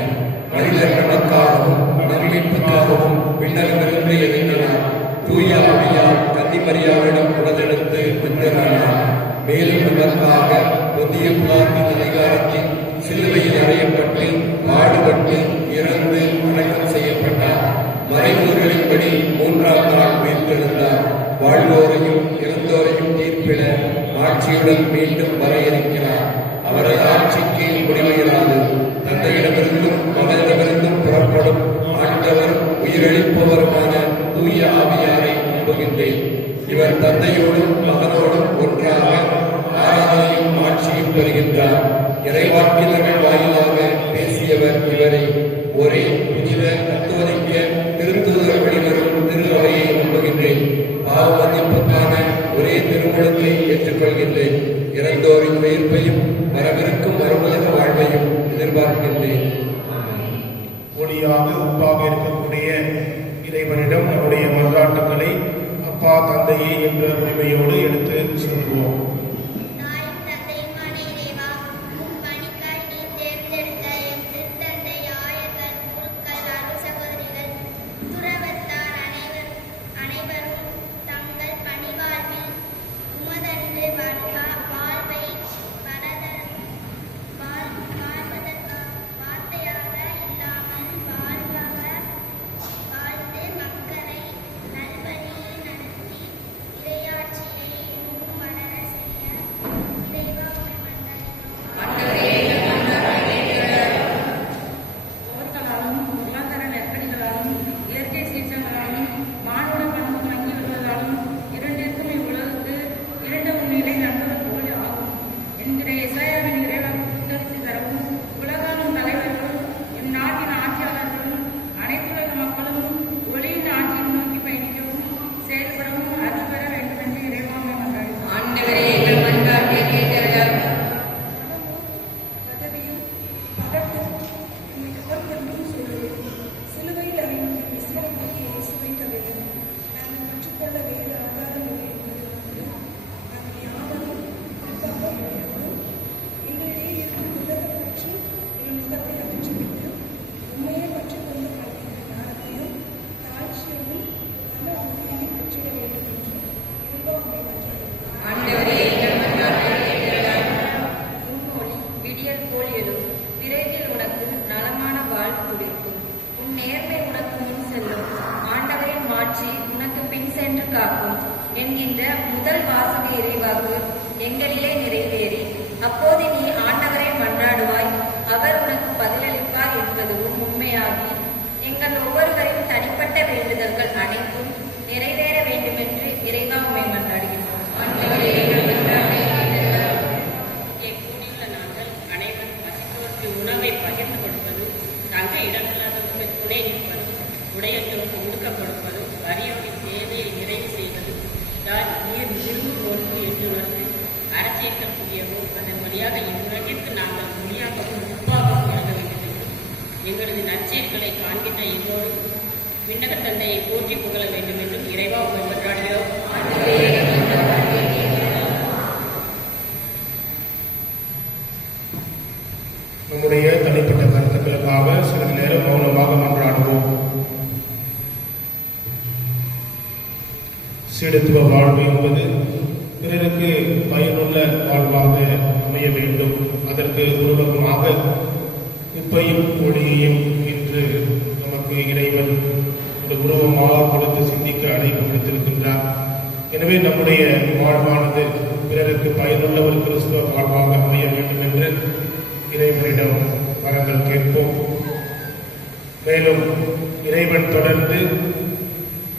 மனிதர் நமக்காகவும் நம்மீட்புக்காகவும் விண்ணகமிருந்து இறங்கினார். தூய ஆவியால் கன்னிமரியாவிடம் உடலெடுத்து விண்ணகரானார். மேலும் இதற்காக புதிய பிலாத்தின் அதிகாரத்தில் சிலுவையில் அறையப்பட்டு பாடுபட்டு இறந்து அடக்கம் செய்யப்பட்டார். மறைநூல்களின்படி 3ஆம் நாள் உயிர்த்தெழுந்தார். வாழ்வோரையும் இறந்தோரையும் தீர்ப்பிட ஆட்சியுடன் மீண்டும் வர இருக்கிறார். அவரது ஆட்சிக்கு முடிவுகிறாது. தந்தையிடமிருந்தும் மகனிடமிருந்தும் புறப்படும் ஆண்டவர் உயிரளிப்பவருமான தூய ஆவியாரை நம்புகின்றேன். இவர் தந்தையோடும் மகனோடும் ஒன்றாக ஆராதனையும் ஆட்சியும் பெறுகின்றார். இறைவாக்கினர்கள் வாயிலாக பேசியவர் இவரை. ஒரே புனித கத்தோலிக்க திருத்தூதர் வழிவரும் திரு அவையை நம்புகின்றேன். பாவ மன்னிப்புக்கான ஒரே திருமணத்தை ஏற்றுக்கொள்கின்றேன். இறந்தோரின் உயிர்ப்பையும் வரவிருக்கும் மறுமலக வாழ்வையும் எதிர்பார்க்கின்றேன். ஒளியாக உப்பாக இருக்கக்கூடிய இறைவனிடம் நம்முடைய மன்றாட்டுக்களை அப்பா தந்தையே என்ற உரிமையோடு எடுத்து சொல்வோம். அனைவரும் தங்கள் பணிவான எங்களிலே நிறைவேறி அப்போது நீ ஆண்டவரை மன்றாடுவாய், அவர் உனக்கு பதிலளிப்பார் என்பதுவும் உண்மையாகி எங்கள் ஒவ்வொருவரின் தனிப்பட்ட வேண்டுதல்கள் அனைத்தும் நிறைவேற வேண்டுமென்று இறைவா உம்மை மன்றாடுகிறோம். கூடியுள்ள நாங்கள் அனைவரும் பசித்தோருக்கு உணவை பகிர்ந்து கொடுப்பதும், தங்க இடமில்லாதவருக்கு துணை நிற்பதும், உடையற்றோருக்கு ஒடுக்க கொடுப்பதும், வறியோரின் தேவையை நிறைவு செய்வதும், யார் நீர் விரும்புவோருக்கு என்று வந்து அரசேற்கக்கூடியவோ அதன் வழியாக இவ்வுலகிற்கு நாங்கள் மொழியாகவும் உப்பாகவும் வழங்க வேண்டும் என்றும், எங்களது நற்செயல்களை காண்கின்ற எல்லோரும் விண்ணக தந்தையை போற்றி புகழ வேண்டும் என்றும் இறைவா உம்மை மன்றாடுகிறோம். நம்முடைய தனிப்பட்ட கருத்துக்களுக்காக சிறிது நேரம் மௌனமாக மன்றாடுவோம். சீடத்துவ வாழ்வு என்பது பிறருக்கு பயனுள்ள வாழ்வாக அமைய வேண்டும். அதற்கு உருவகமாக உப்பையும் ஒளியையும் இன்று நமக்கு இறைவன் ஒரு உருவமாக கொடுத்து சிந்திக்க அழைப்பு விடுத்திருக்கின்றார். எனவே நம்முடைய வாழ்வானது பிறருக்கு பயனுள்ள ஒரு கிறிஸ்துவ வாழ்வாக அமைய வேண்டும் என்று இறைவனிடம் வரங்கள் கேட்போம். மேலும் இறைவன் தொடர்ந்து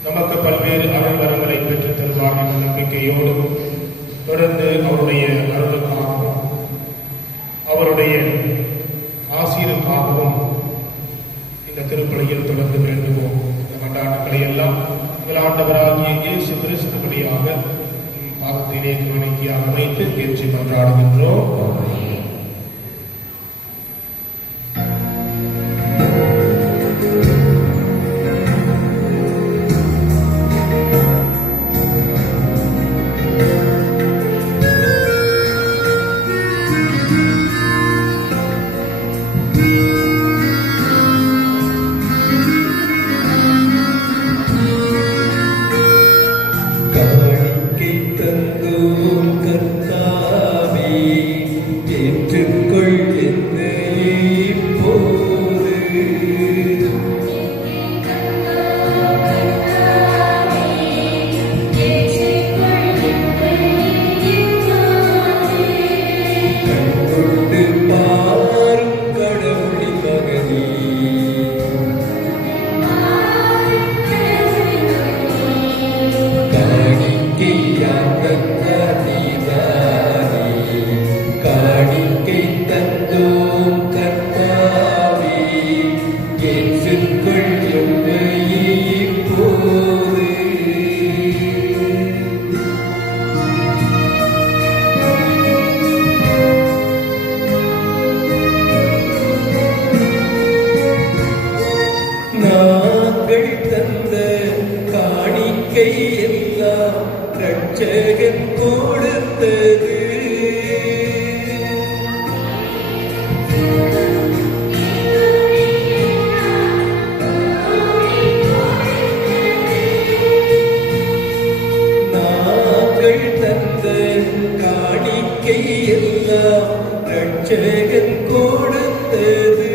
நமக்கு பல்வேறு அருள் வரங்களை பெற்றுத் தருவார் என்ற நம்பிக்கையோடு தொடர்ந்து அவருடைய அருளுக்காகவும் அவருடைய ஆசீருக்காகவும் இந்த திருப்பலியில் தொடர்ந்து வேண்டுவோம். இந்த கொண்டாட்டங்களை எல்லாம் எங்கள் ஆண்டவராகிய இயேசு கிறிஸ்து வழியாக பாதத்திலே காணிக்கையாக வைத்து ஏற்றி கொண்டாடுகின்றோம். காணிக்கை தந்தோம் கர்த்தாவே, ஏற்றுக்கொள் என்னை இப்போது. கண்கொண்டு பாரும் கடவுளின் மகனே, காணிக்கை தந்தோம் கர்த்தாவே, ஏற்றுக்கொள் என்னை இப்போது. நாங்கள் தந்த காணிக்கை எல்லாம் ரட்சகன் கொடுத்தது. நாங்கள் தந்த காணிக்கை எல்லாம் ரட்சகன் கொடுத்தது.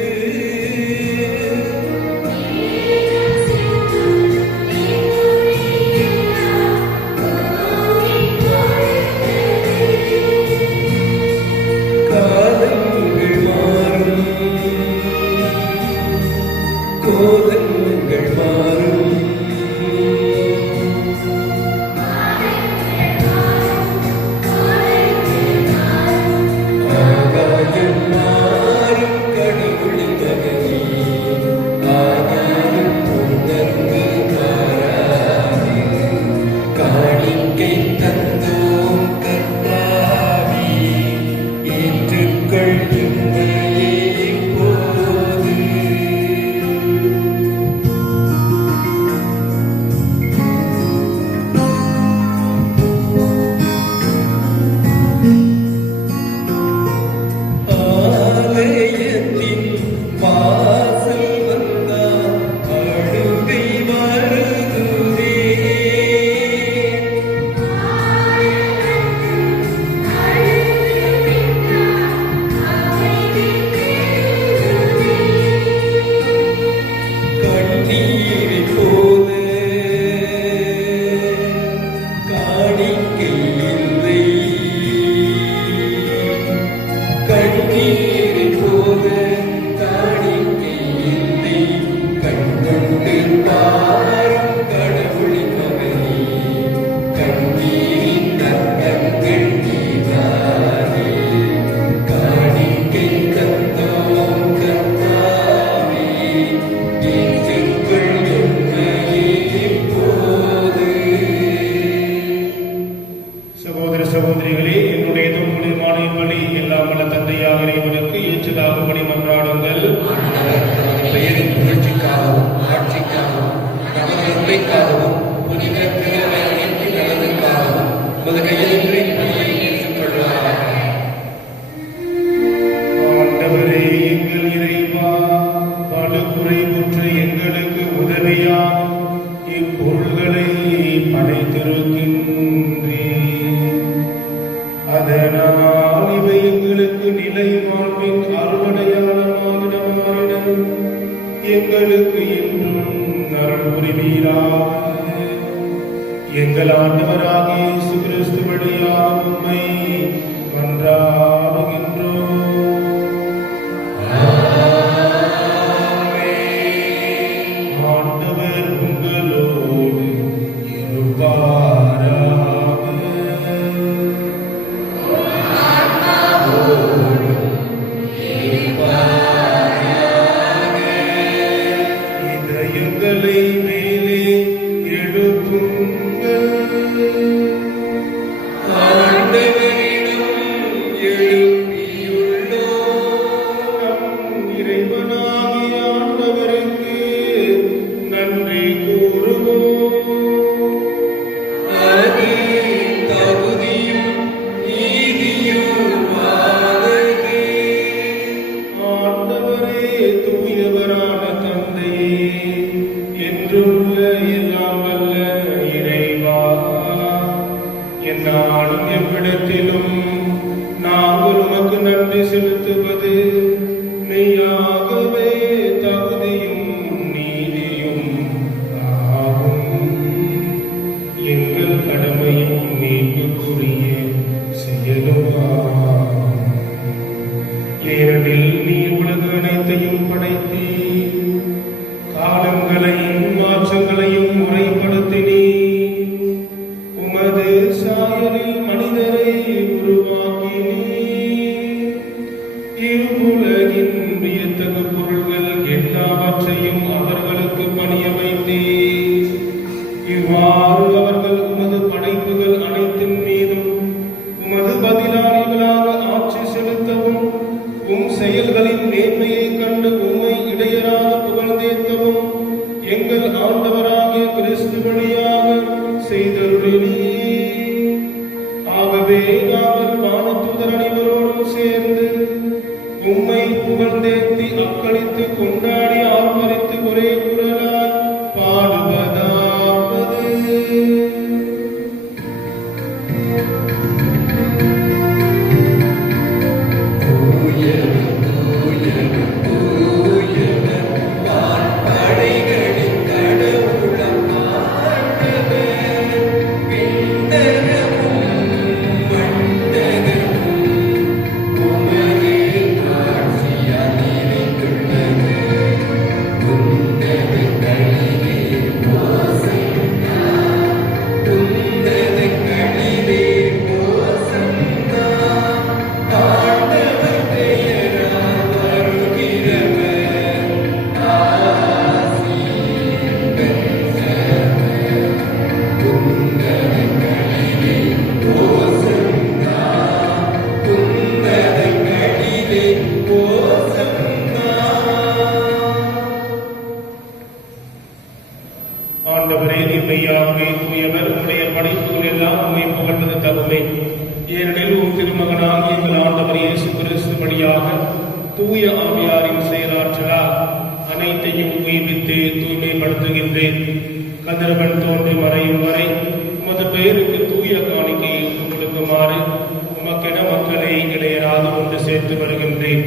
நன்மைக்காகவும் புனித திருவை அனைத்தின் நலனுக்காகவும் உமது கையெழுத்தை பணியை ஏற்றுக்கொள்வாராக. ஆண்டவரே, எங்கள் இறைவா, பல குறைவுற்ற எங்களுக்கு உதவியாக இப்பொருள்களை படைத்திருக்கின்றேன். அதனால் இவை எங்களுக்கு நிலை வாழ்வின் அருளடையாளமாகிட மாறிட எங்களுக்கு என்றும் அருள் புரிவீராக. எங்கள் ஆண்டவராகிய இயேசு கிறிஸ்து வழியாக உம்மை மன்றாடுகின்றோம். ஆண்டவர் உங்களோடு இருப்பாராக. இதயங்களை மேலே எழுப்புங்கள். நம் இறைவனாகிய ஆண்டவருக்கு நன்றி கூறுவோம். ஆண்டவரே, தூயவரான தந்தையே, என்றுள்ள எல்லாம் வல்ல இறைவா, என்னாலும் எவ்விடத்திலும் நாங்கள் உமக்கு நன்றி செலுத்துவது மெய்யாகவே தகுதியும் நீதியும் ஆகும். எங்கள் கடமையும் நீக்குரிய செயலும் ஆகும். ஏனெனில் நீ உலக அனைத்தையும் படைத்தீ, காலங்களையும் மாற்றங்களையும் முறைப்படுத்தினீ. உமது சாயலில் மனிதரை உருவாக்கினீ. இவ்வுலகின் வியத்தகு பொருள்கள் எல்லாவற்றையும் அவர்களுக்கு பணிய வைத்தீ. இவ்வாறு அவர்கள் உமது படைப்புகள் அனைத்தின் மீதும் உமது பதிலாளிகளாக ஆட்சி செலுத்தவும், உம் செயல்களின் மேன்மையை கண்டு உம்மை இடையராக புகழ்ந்தேத்தவும் எங்கள் ஆண்டவராகிய கிறிஸ்து வழியாக செய்தருளினீ. ஆகவே நாங்கள் வானதூதர் அனைவரோடும் சேர்ந்து உம்மை புகழ்ந்தேத்தி அக்களித்து கொண்டாடி ஆர்ப்பரித்து ஒரே குரலாய் பாடுவதாவது: ஆண்டவரே, நீர் மெய்யாகவே தூயவர். உம்முடைய படைப்புகள் எல்லாம் உம்மை புகழ்வது தகுமே. ஏனெனில் உம் திருமகனாகிய எங்கள் ஆண்டவர் இயேசு கிறிஸ்து வழியாக தூய ஆவியாரின் செயலாற்றலால் அனைத்தையும் உயிர்ப்பித்து தூய்மைப்படுத்துகின்றேன். கதிரவன் தோன்றி மறையும் வரை உமது பெயருக்கு தூய காணிக்கையை கொடுக்குமாறு உமக்கென மக்களை இடையராது கொண்டு சேர்த்து வருகின்றேன்.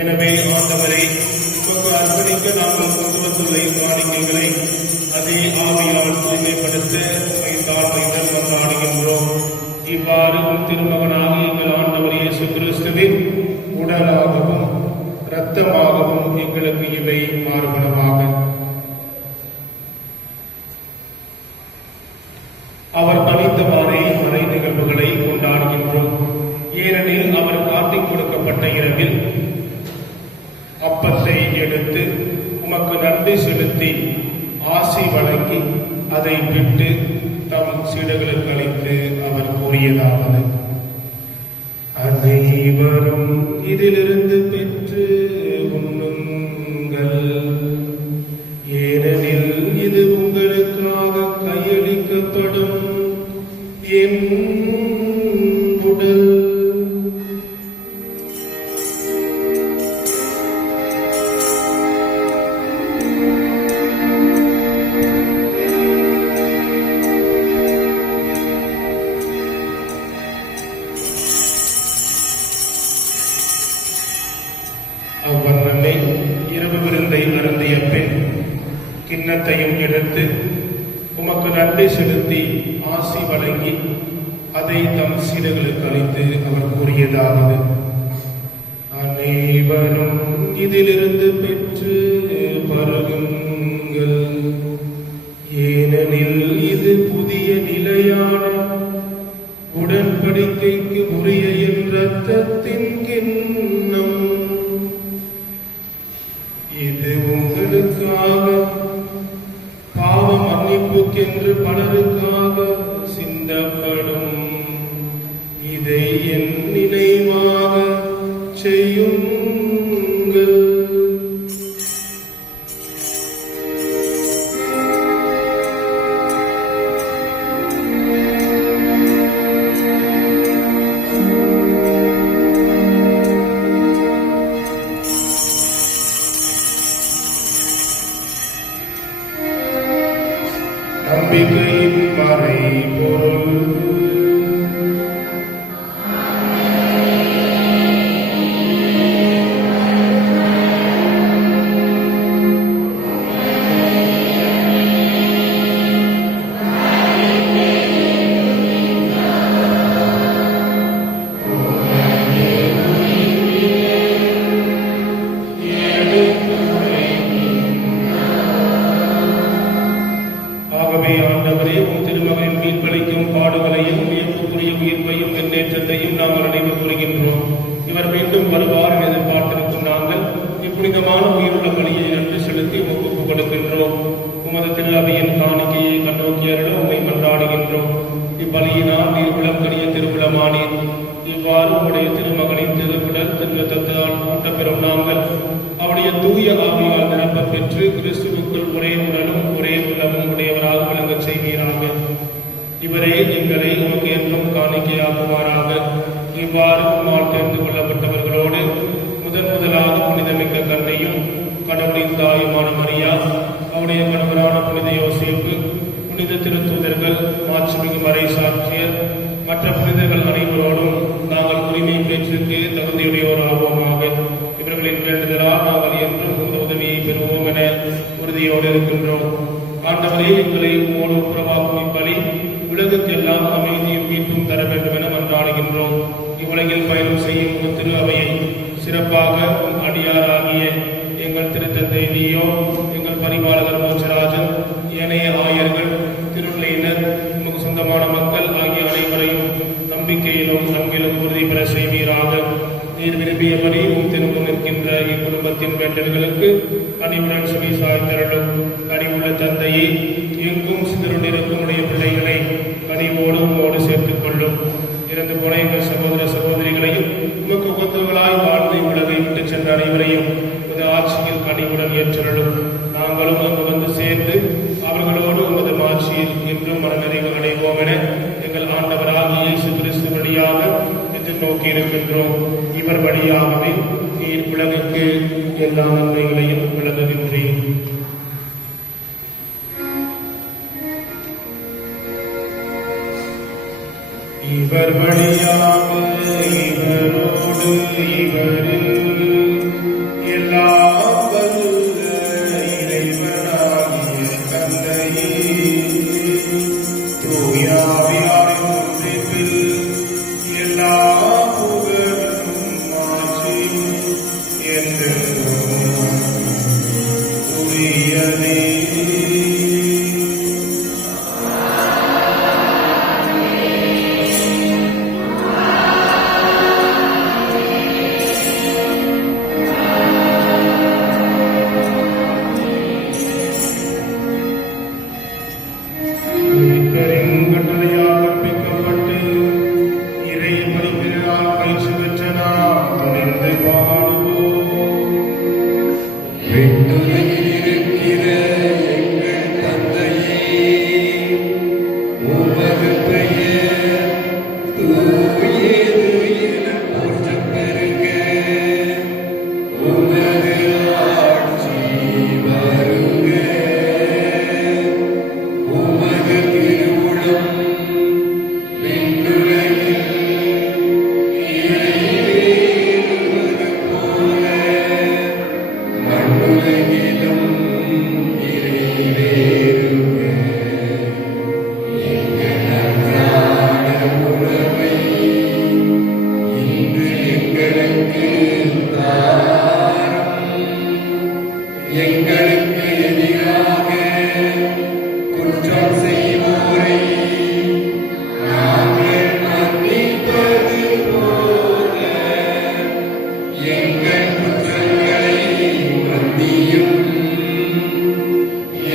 எனவே ஆண்டவரை உமக்கு அர்ப்பணிக்க நாங்கள் கொண்டு வந்துள்ள காணிக்கைகளை அதே ஆவியால் தூய்மைப்படுத்த தாழ்மையுடன் கொண்டாடுகின்றோம். இவ்வாறு உம் திருமகனாகிய எங்கள் ஆண்டவர் இயேசு கிறிஸ்துவின் உடலாகவும் இரத்தமாகவும் எங்களுக்கு இவை மாறுபடமாக. அவர் பணித்தவாறே மறை நிகழ்வுகளை கொண்டாடுகின்றோம். ஏனெனில் அவர் காட்டிக் கொடுக்கப்பட்ட இரவில் அப்பத்தை எடுத்து உமக்கு நன்றி செலுத்தி ஆசி வழங்கி அதை விட்டு தம் சீடர்களுக்கு அளித்து அவர் கூறியதாவது: அனைவரும் இதிலிருந்து பெற்று உண்ணுங்கள், ஏனெனில் இது உங்களுக்காக எடுத்து உமக்கு நன்றி செலுத்தி ஆசி வழங்கி அதை தம் சீடர்களுக்கு அளித்து அவர் கூறியதாவது: அனைவரும் இதிலிருந்து பெற்று பருகுங்கள், ஏனெனில் இது புதிய நிலையான உடன்படிக்கைக்கு உரிய என் இரத்தத்தின் கிண்ணம். இது உங்களுக்காக பாவ மன்னிப்புக்கென்று பலருக்காக சிந்தப்படும். இதை என் நினைவாக செய்யுங்கள். நம்பிக்கையின் மறைபொருள். ஆகவே ஆண்டவரே, உம் திருமகனின் மீட்பளிக்கும் பாடுகளையும் உயர்வுக்குரிய உயிர்ப்பையும் முன்னேற்றத்தையும் நாங்கள் நினைவு கூறுகின்றோம். இவர் மீண்டும் வருவார் என எதிர்பார்த்திருக்கும் நாங்கள் இப்புனிதமான உயிருள்ள பலியை நன்றி செலுத்தி உமக்கு ஒப்புக் கொடுக்கின்றோம். உமது திருஅவையின் காணிக்கையை கண்ணோக்கி அருள உம்மை மன்றாடுகின்றோம். இப்பலியினால் நீர் விளக்கரிய திருவிழமானீர். இவ்வாறு உடைய திருமகனின் திருவிடல் திருத்தத்தால் கூட்டப்பெறும் நாங்கள் அவருடைய தூய ஆவியால் நிரப்பப் பெற்று கிறிஸ்துவுக்குள் ஒரே உடலும் ஒரே உள்ளமும் உடையவராக விளங்கச் செய்வீராக. இவரே எங்களை உமக்கு என்றும் காணிக்கையாக்குவாராக. இவ்வாறு உம்மால் தெரிந்து கொள்ளப்பட்டவர்களோடு முதலாக புனிதமிக்க கன்னையும் கடவுளின் தாயுமான மரியா, அவருடைய கணவரான புனித யோசேப்பு, புனித திருத்தூதர்கள், மாட்சிமிகு மறை சாட்சியர், மற்ற புனிதர்கள் அனைவரோடும் நாங்கள் உரிமை பேச்சுக்கு தகுதியுடையோராவோமாக. இவர்களின் வேண்டுதலால் நாங்கள் என்றும் உமது உதவியை பெறுவோம் என உறுதியோடு இருக்கின்றோம். ஆண்டவரே, எங்களை உம்மோடு உறவாக்கும் இப்பலி உலகத்தெல்லாம் அமைதியும் மீட்பும் தர வேண்டும் என மன்றாடுகின்றோம். இவ்வுலகில் பயணம் செய்யும் உமது திரு அவையை சிறப்பாக அடியாராகிய எங்கள் திருத்தந்தை லியோ, எங்கள் பரிபாலகர் மோட்சராஜன், ஏனைய ஆயர்கள், திருநிலையினர், உமக்கு சொந்தமான மக்கள் ஆகிய அனைவரையும் நம்பிக்கையிலும் அன்பிலும் உறுதி பெற செய்வீராக. நீர் விரும்பியபடி உம் திரும்ப நிற்கின்ற இக்குடும்பத்தின் வேண்டல்களுக்கு அனைவருடன் சுவி சாய்த்தருளும். கனிவுள்ள தந்தையை எங்கும் சிதறுண்டிருக்கும் உடைய பிள்ளைகளை கனிவோடு உம்மோடு சேர்த்துக் கொள்ளும். இறந்து போன எங்கள் சகோதர சகோதரிகளையும் உமக்கு உகந்தவர்களாய் வாழ்ந்து உலகை விட்டுச் சென்ற அனைவரையும் உமது ஆட்சியில் கனிவுடன் ஏற்றருளும். நாங்களும் அங்கு வந்து சேர்ந்து அவர்களோடு உமது ஆட்சியில் இன்றும் மனநிறைவு அடைவோம் என எங்கள் ஆண்டவராக இயேசு கிறிஸ்து வழியாக எதிர்நோக்கி இருக்கின்றோம். இவர் வழியாகவே நீர் உலகுக்கு எல்லா நன்மைகளையும் விளங்குகின்றேன். இவர் வழியாக இவரோடு இவரில் எல்லாம் வல்ல இறைவனாகிய தந்தையே, தூய ஆவியாரின் ஒன்றிப்பில் எல்லா புகழும் ஆட்சியும் என்றென்றும் உரியதே. கட்டளையால் கற்பிக்கப்பட்டு இறை படிப்பினால் பயிற்சி பெற்ற நாம் துணிந்து பாடுவோம். விண்ணுலகில் இருக்கிற எங்கள் தந்தையே, உமது பெயர் தூயது என போற்றப் பெறுக. உமது ஆட்சி வருக. உமது திருவுளம் குற்றம் செய்வோரை நாங்கள் மன்னிப்பது போல எங்கள் குற்றங்களை மன்னியும்.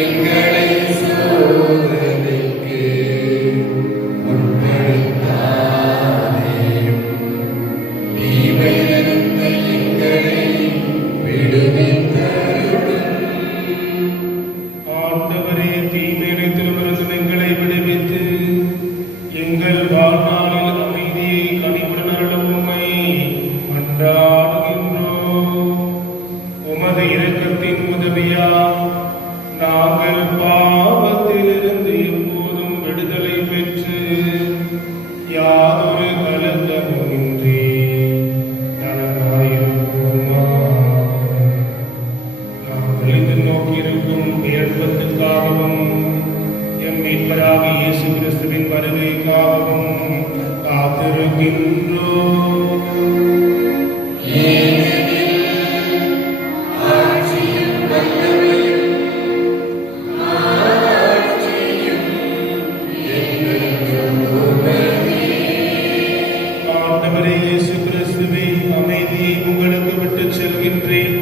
எங்களை சோதனைக்கு உட்படுத்தாதேயும். தீமையிலிருந்து எங்களை விடுவித்தருளும். ஆண்டவரே, தீமையிலிருந்து எங்களை விடுவித்து எங்கள் வாழ்நாளில் அமைதியை கனிவுடன் அருளும் உம்மை மன்றாடுகின்றோம். உமது இரக்கத்தின் உதவியால் நாங்கள் பாவத்திலிருந்து எப்போதும் விடுதலை பெற்று யாதொரு கலக்கமுமின்றி நலமாயிருப்போமாக. நாங்கள் எதிர்நோக்கியிருக்கும் இயல்பத்துக்காகவும் எம் மீட்பராகிய இயேசு கிறிஸ்துவின் வருகைக்காகவும் காத்திருக்கின்றோம். ஆட்சியும் வல்லமையும் ஆட்சியும் என்றென்றுமே. ஆண்டவரே இயேசு கிறிஸ்துவே, அமைதியை உங்களுக்கு விட்டுச் செல்கின்றேன்,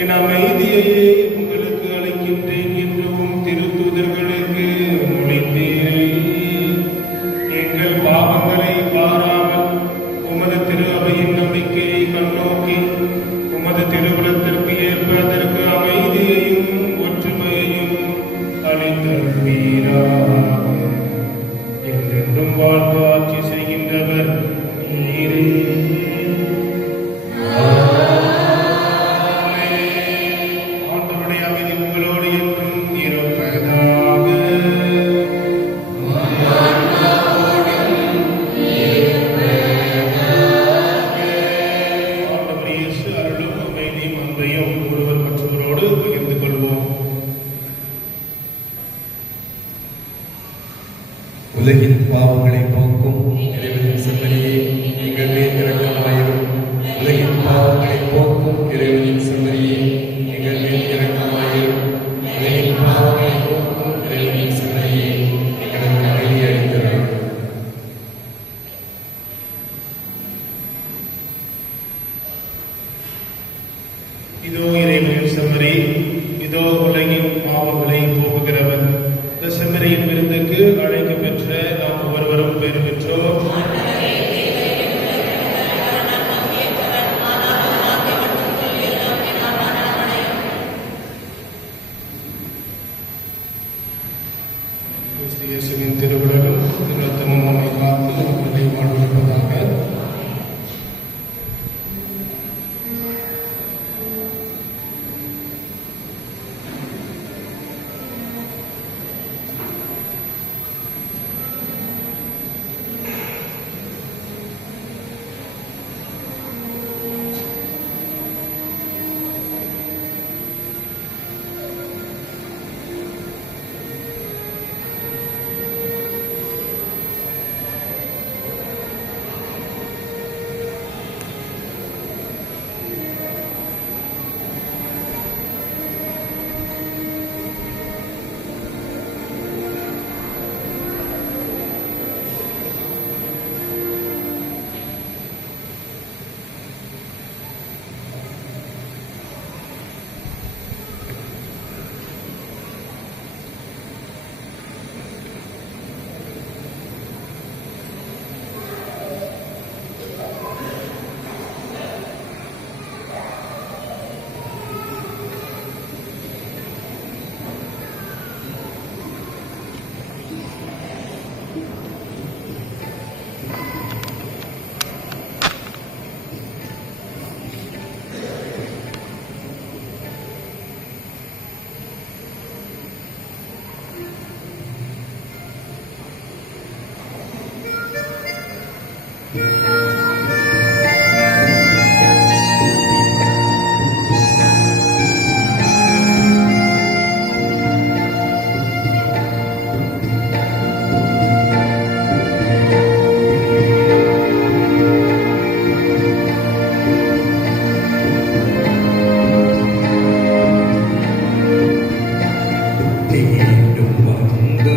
என் அமைதியையே உங்களுக்கு அளிக்கின்றேன் என்றும் திருத்தூதர்களுக்கு மொழிந்தீரே. எங்கள் பாவங்களை பாராமல் உமது திரு அவையின் நம்பிக்கையை கண்ணோக்கி உமது திருவுளத்திற்கு ஏற்ப அதற்கு அமைதியையும் ஒற்றுமையையும் அளித்தருளீராக. என்றென்றும் வாழ்ந்து ஆட்சி செய்கின்றவர் நீரே. ஆண்டவருடைய அமைதி உங்களோடு என்றும் இருப்பதாக. ஆண்டவர் இயேசு அருளும் அமைதியும் அன்பையும் ஒருவர் மற்றவரோடு பகிர்ந்து கொள்வோம். உலகின் பாவங்களை போக்கும் இறைவனின் செம்மறியே, எங்கள் மேல் இரக்கமாயிரும். உலகின் பாவங்களை போக்கும் இறைவனின் செம்மறியே, எங்கள் மேல் இரக்கமாயிரும். உலகின் பாவங்களை போக்கும் இறைவனின் செம்மறியே, எங்களுக்கு அமைதி அளித்தருளும். இதோ இறைவனின் செம்மறி, இதோ உலகின் பாவங்களை போக்குகிறவர். இந்த செம்மறியின் விருந்துக்கு அழைக்க பெற்ற நாம் ஒவ்வொருவரும் பெயர் பெற்றோர். கிறிஸ்து இயேசுவின் திருவுடலும் திருரத்தமும் நம்மை காத்து நம்மை வாழ்விப்பதாக. மீண்டும் வந்து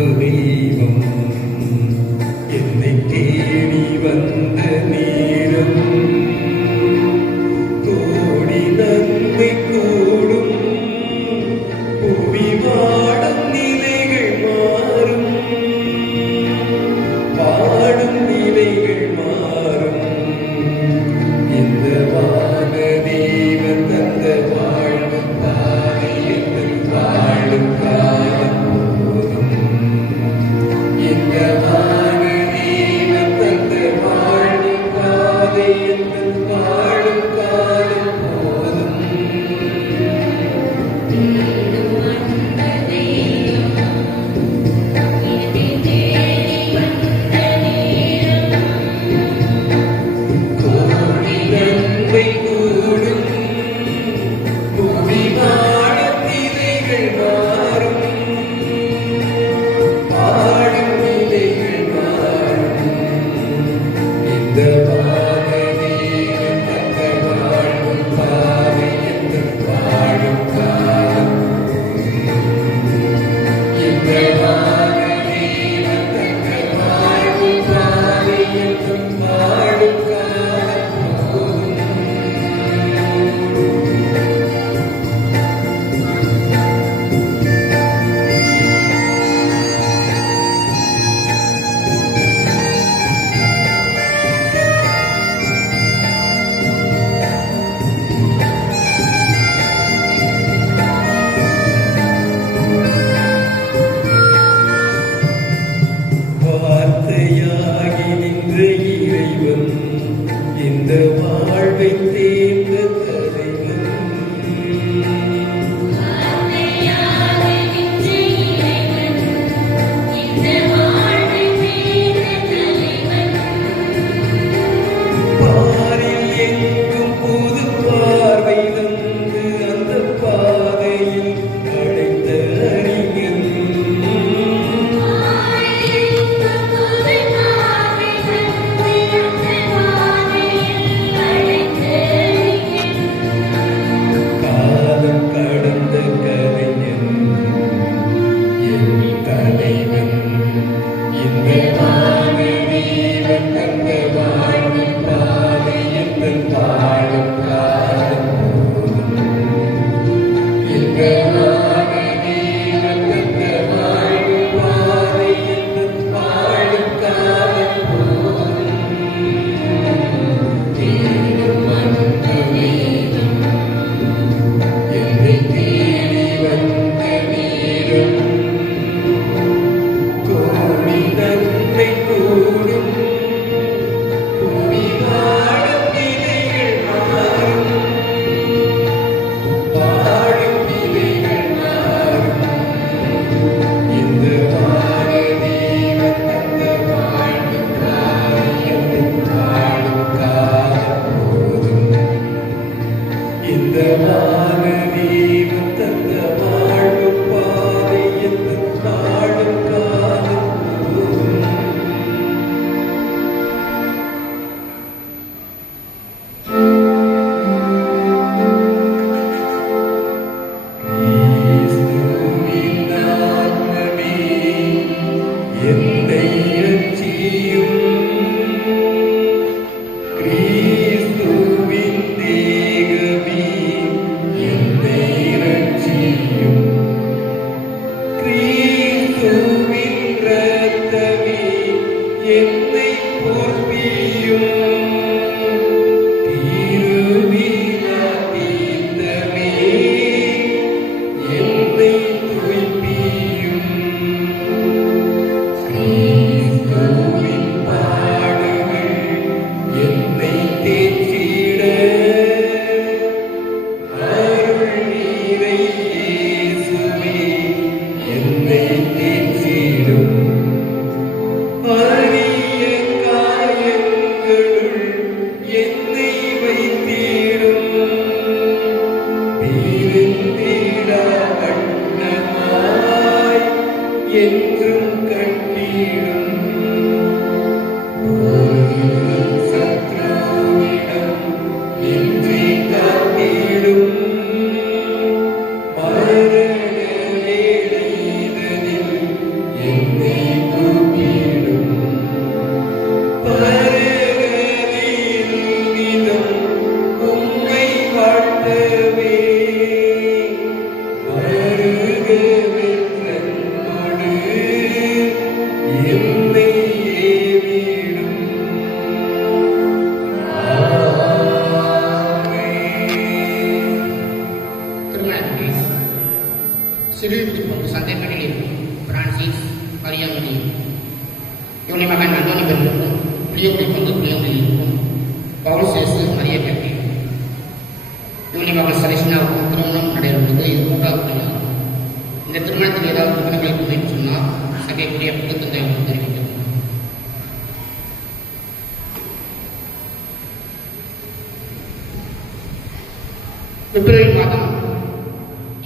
பிப்ரவரி மாதம்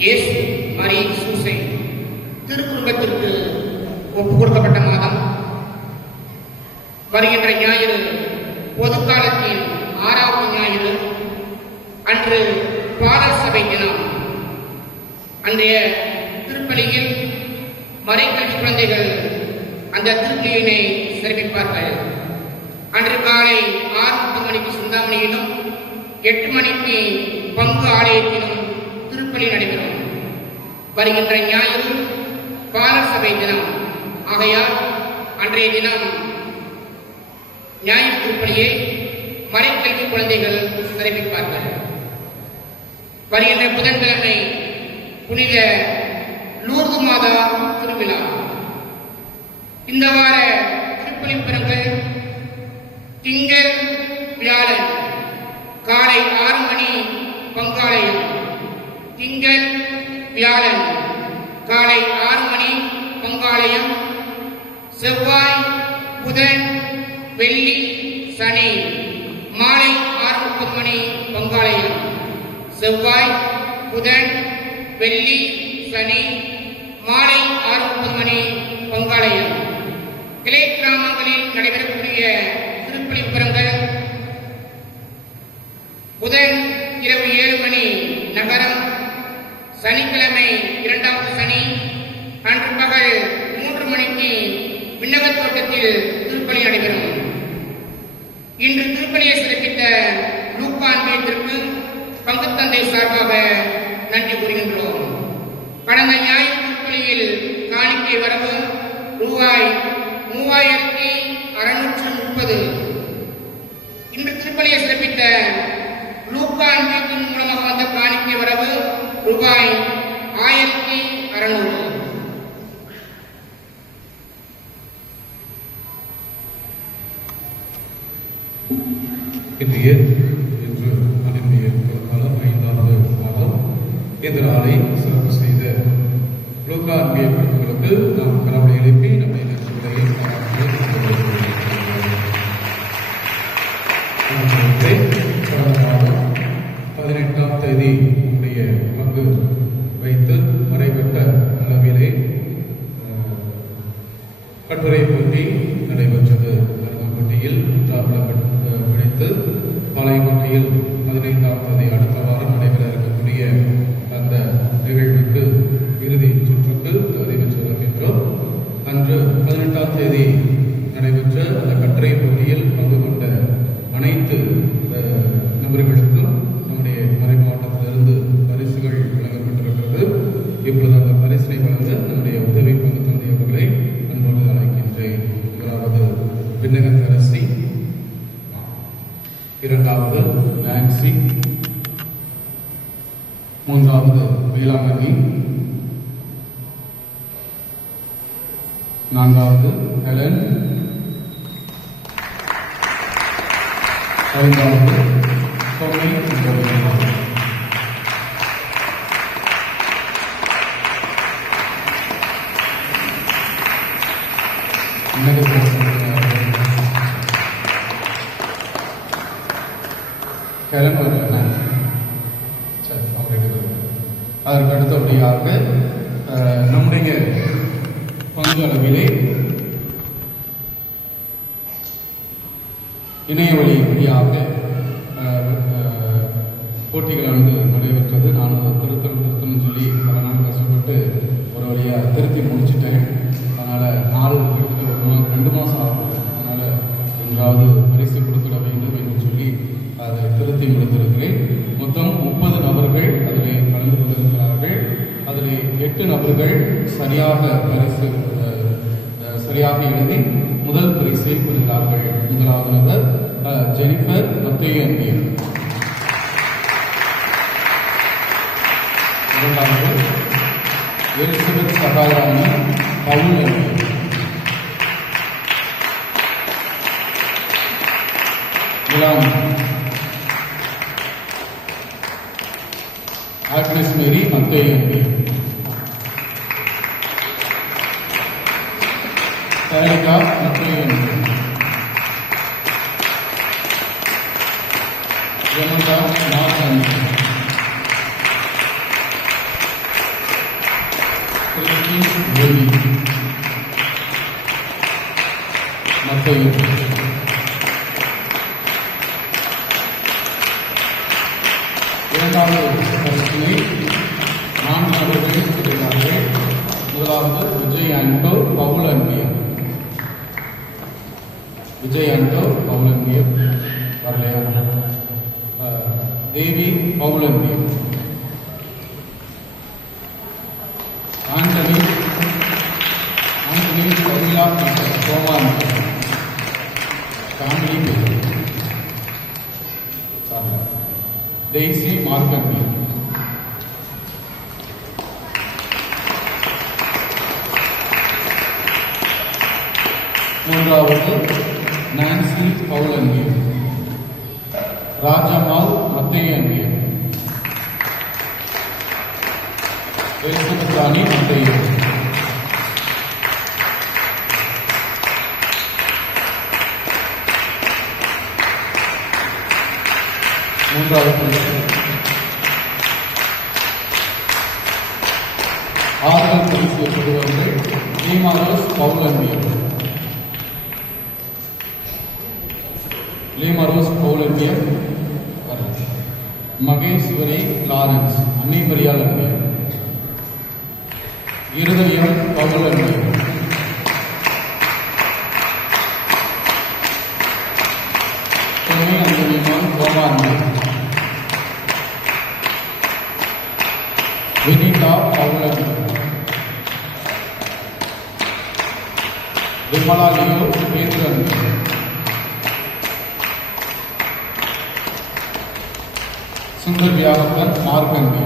இயேசு மரி சூசை திருக்குடும்பத்திற்கு ஒப்புக் கொடுக்கப்பட்ட மாதம். வருகின்ற ஞாயிறு பொதுக்காலத்தின் 6வது ஞாயிறு அன்று பாலர் சபை தினம். அன்றைய திருப்பலியில் மறைக்கல்வி குழந்தைகள் அந்த திருப்பலியினை சிறப்பிப்பார்கள். அன்று காலை 6:30 மணிக்கு சிந்தாமணியிலும் 8 மணிக்கு பங்கு ஆலயத்திலும் திருப்பலி நடைபெறும். வருகின்ற ஞாயிறு பாலர் சபை தினம் ஆகையால் அன்றைய தினம் ஞாயிறு திருப்பலியை மறைக்கல்வி குழந்தைகள் சிறப்பிப்பார்கள். வருகின்ற புதன்கிழமை புனித லூர்து மாதா திருவிழா. இந்த வார திருப்பலி பிறங்கள் திங்கள் வியாழன் காலை 6 மணி பங்காலயம். திங்கள் வியாழன் காலை 6 மணி பங்காலயம். செவ்வாய் புதன் வெள்ளி சனி மாலை 6:30 மணி பங்காலயம். செவ்வாய் புதன் வெள்ளி சனி மாலை 6:30 மணி பங்காலயம். கிளை கிராமங்களில் நடைபெறக்கூடிய திருப்பலி பிறங்கள் புதன் இரவு 7 மணி நகரம். சனிக்கிழமை 2வது சனி அன்று பகல் 3 மணிக்கு விண்ணகத் தோட்டத்தில் திருப்பலி நடைபெறும். இன்று திருப்பலியை சிறப்பித்த லூக்கா அன்பியத்திற்கு பங்குத்தந்தை சார்பாக நன்றி கூறுகின்றோம். கடந்த ஞாயிறு திருப்பலியில் காணிக்கை வரவு ரூபாய் 3630. இன்று திருப்பலியை சிறப்பித்த லூக்கா அன்பியத்தின் மூலமாக வந்த காணிக்கை வரவு ரூபாய் 1600. இன்று அனுப்பிய காலம் 5வது மாதம் இந்த நாளை சிறப்பு செய்த லூக்கா அன்பிய குழுக்களுக்கு நாம் கடவுளை எழுப்பி நம்மை நன்றிகளை கடந்த மாதம் 18ஆம் தேதி உடைய பங்கு வைத்து நடைபெற்ற அளவிலே கட்டுரை போட்டி நடைபெற்றது. போட்டியில் பிடித்து பாளையங்கோட்டையில் 15ஆம் தேதி அடுத்த வாரம் நடைபெற இருக்கக்கூடிய அந்த நிகழ்வுக்கு இறுதி சுற்றுக்கு அறிவித்து வருகின்றோம். அன்று 18ஆம் தேதி நடைபெற்ற அந்த கட்டுரை போட்டியில் பங்கு கொண்ட அனைத்து நபர்களுக்கும் நம்முடைய மறை மாவட்டத்திலிருந்து பரிசுகள் வழங்கப்பட்டிருக்கிறது. இப்பொழுது அந்த பரிசினை வழங்க நம்முடைய உதவி பங்கு தந்தை அவர்களை அன்போடு அழைக்கின்றேன். முதலாவது விண்ணகத்தரசி, இரண்டாவது நான்சி, மூன்றாவது வேளாங்கண்ணி, நான்காவது ஹெலன், ஐந்தாவது தொகை. அதற்கு அடுத்தபடியாக நம்முடைய பங்கு அளவிலே இணைய வழியாக போட்டிகளானது நடைபெற்றது. நான் அதை திருத்தணும்னு சொல்லி பல நாள் கஷ்டப்பட்டு ஒரு வழியாக திருத்தி முடிச்சுட்டேன். அதனால் நாள் கிட்டத்தட்ட 2 மாதம் ஆகும். அதனால் எங்காவது பரிசு கொடுத்துட வேண்டும் என்று சொல்லி அதை திருத்தி முடித்திருக்கிறேன். மொத்தம் 30 நபர்கள் அதில் கலந்து கொண்டிருக்கிறார்கள். அதில் 8 நபர்கள் சரியாக எழுதி முதல் பரிசை பெறுகிறார்கள். முதலாவது நபர் ஜெனிஃபர் மத்தேயு அன்பியர், இரண்டாவது எலிசபெத் சகாராணி பவுல் அன்பியர், இலாம் ஆக்னஸ் மேரி மத்தேயு அன்பியர், சரிகா மத்தேயு அன்பியர், ஜனதா நாத் அன்பியர், கிறிஸ்டின் தேவி மத்தேயு. இரண்டாவது பரிசினை 4 நபர்கள் இருக்கிறார்கள். முதலாவது விஜய் ஆண்டோ பவுல் அன்பியர். விஜய் ஆண்டோ பவுல் அன்பியர் வரலையா? தேவி பவுல் அன்பியர், ஆண்டனி பவிலா சோமா அன்பியர், ஃபேமிலி டெய்ஸி மார்க் அன்பியர். மூன்றாவது நான்சி பவுல் அன்பியர், ராஜம்மாள் மத்தேயு அன்பியர், எலிசபெத் ராணி மத்தேயு. மூன்றாவது ஆறுதல் பரிசு பெறுபவர்கள் லீமாரோஸ் பவுல் அன்பியர், லீமாரோஸ் பவுல் அன்பியர், மகேஸ்வரி லாரன்ஸ் அன்னை மரியாள் அன்பியர், இருதயம் Pavul அன்பியர், Anthony Anthony Gomani, Vinita Paulan, Vimala Leo Adrian, Sundar Vyavakan Markandi,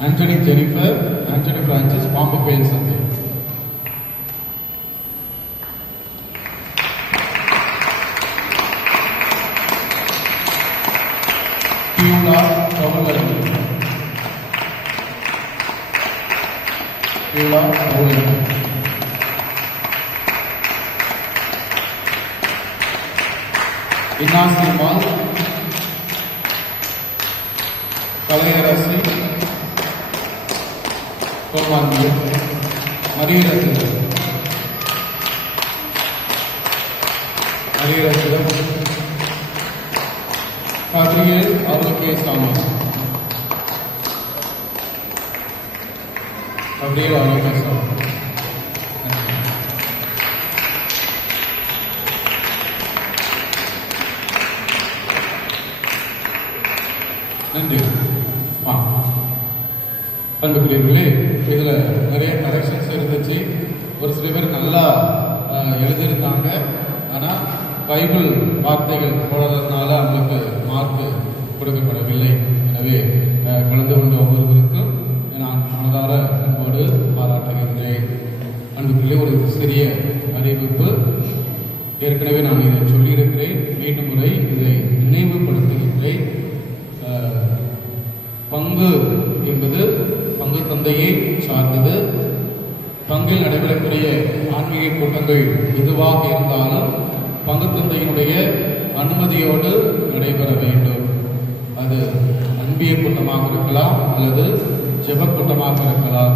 Anthony Jennifer, Anthony Francis, Pampapel Sunday. Piula Kavalani. Piula Kavalani. Inasi Mal, Kalayarasi, Komandi, Maria Gabriel Alake Thomas, Gabriel Alake Thomas. நன்றி. அன்புக்குரியவர்களே, இதில் நிறைய corrections இருந்துச்சு. ஒரு சில பேர் நல்லா எழுதியிருக்காங்க. ஆனால் பைபிள் வார்த்தைகள் போடுறதுனால அவங்களுக்கு மார்க் கொடுக்கப்படவில்லை. எனவே கலந்து கொண்ட ஒவ்வொருவருக்கும் நான் மனதார அன்போடு பாராட்டுகின்றேன். அன்புக்குள்ளே ஒரு சிறிய அறிவிப்பு. ஏற்கனவே நான் இதை சொல்லியிருக்கிறேன். மீண்டும் முறை இதை நினைவுபடுத்துகின்றேன். பங்கு என்பது பங்கு தந்தையை சார்ந்தது. பங்கில் நடைபெறக்கூடிய ஆன்மீக கூட்டங்கள் எதுவாக இருந்தாலும் பங்கு தந்தையினுடைய அனுமதியோடு நடைபெற வேண்டும். அது அன்பிய கூட்டமாக இருக்கலாம் அல்லது ஜெப கூட்டமாக இருக்கலாம்.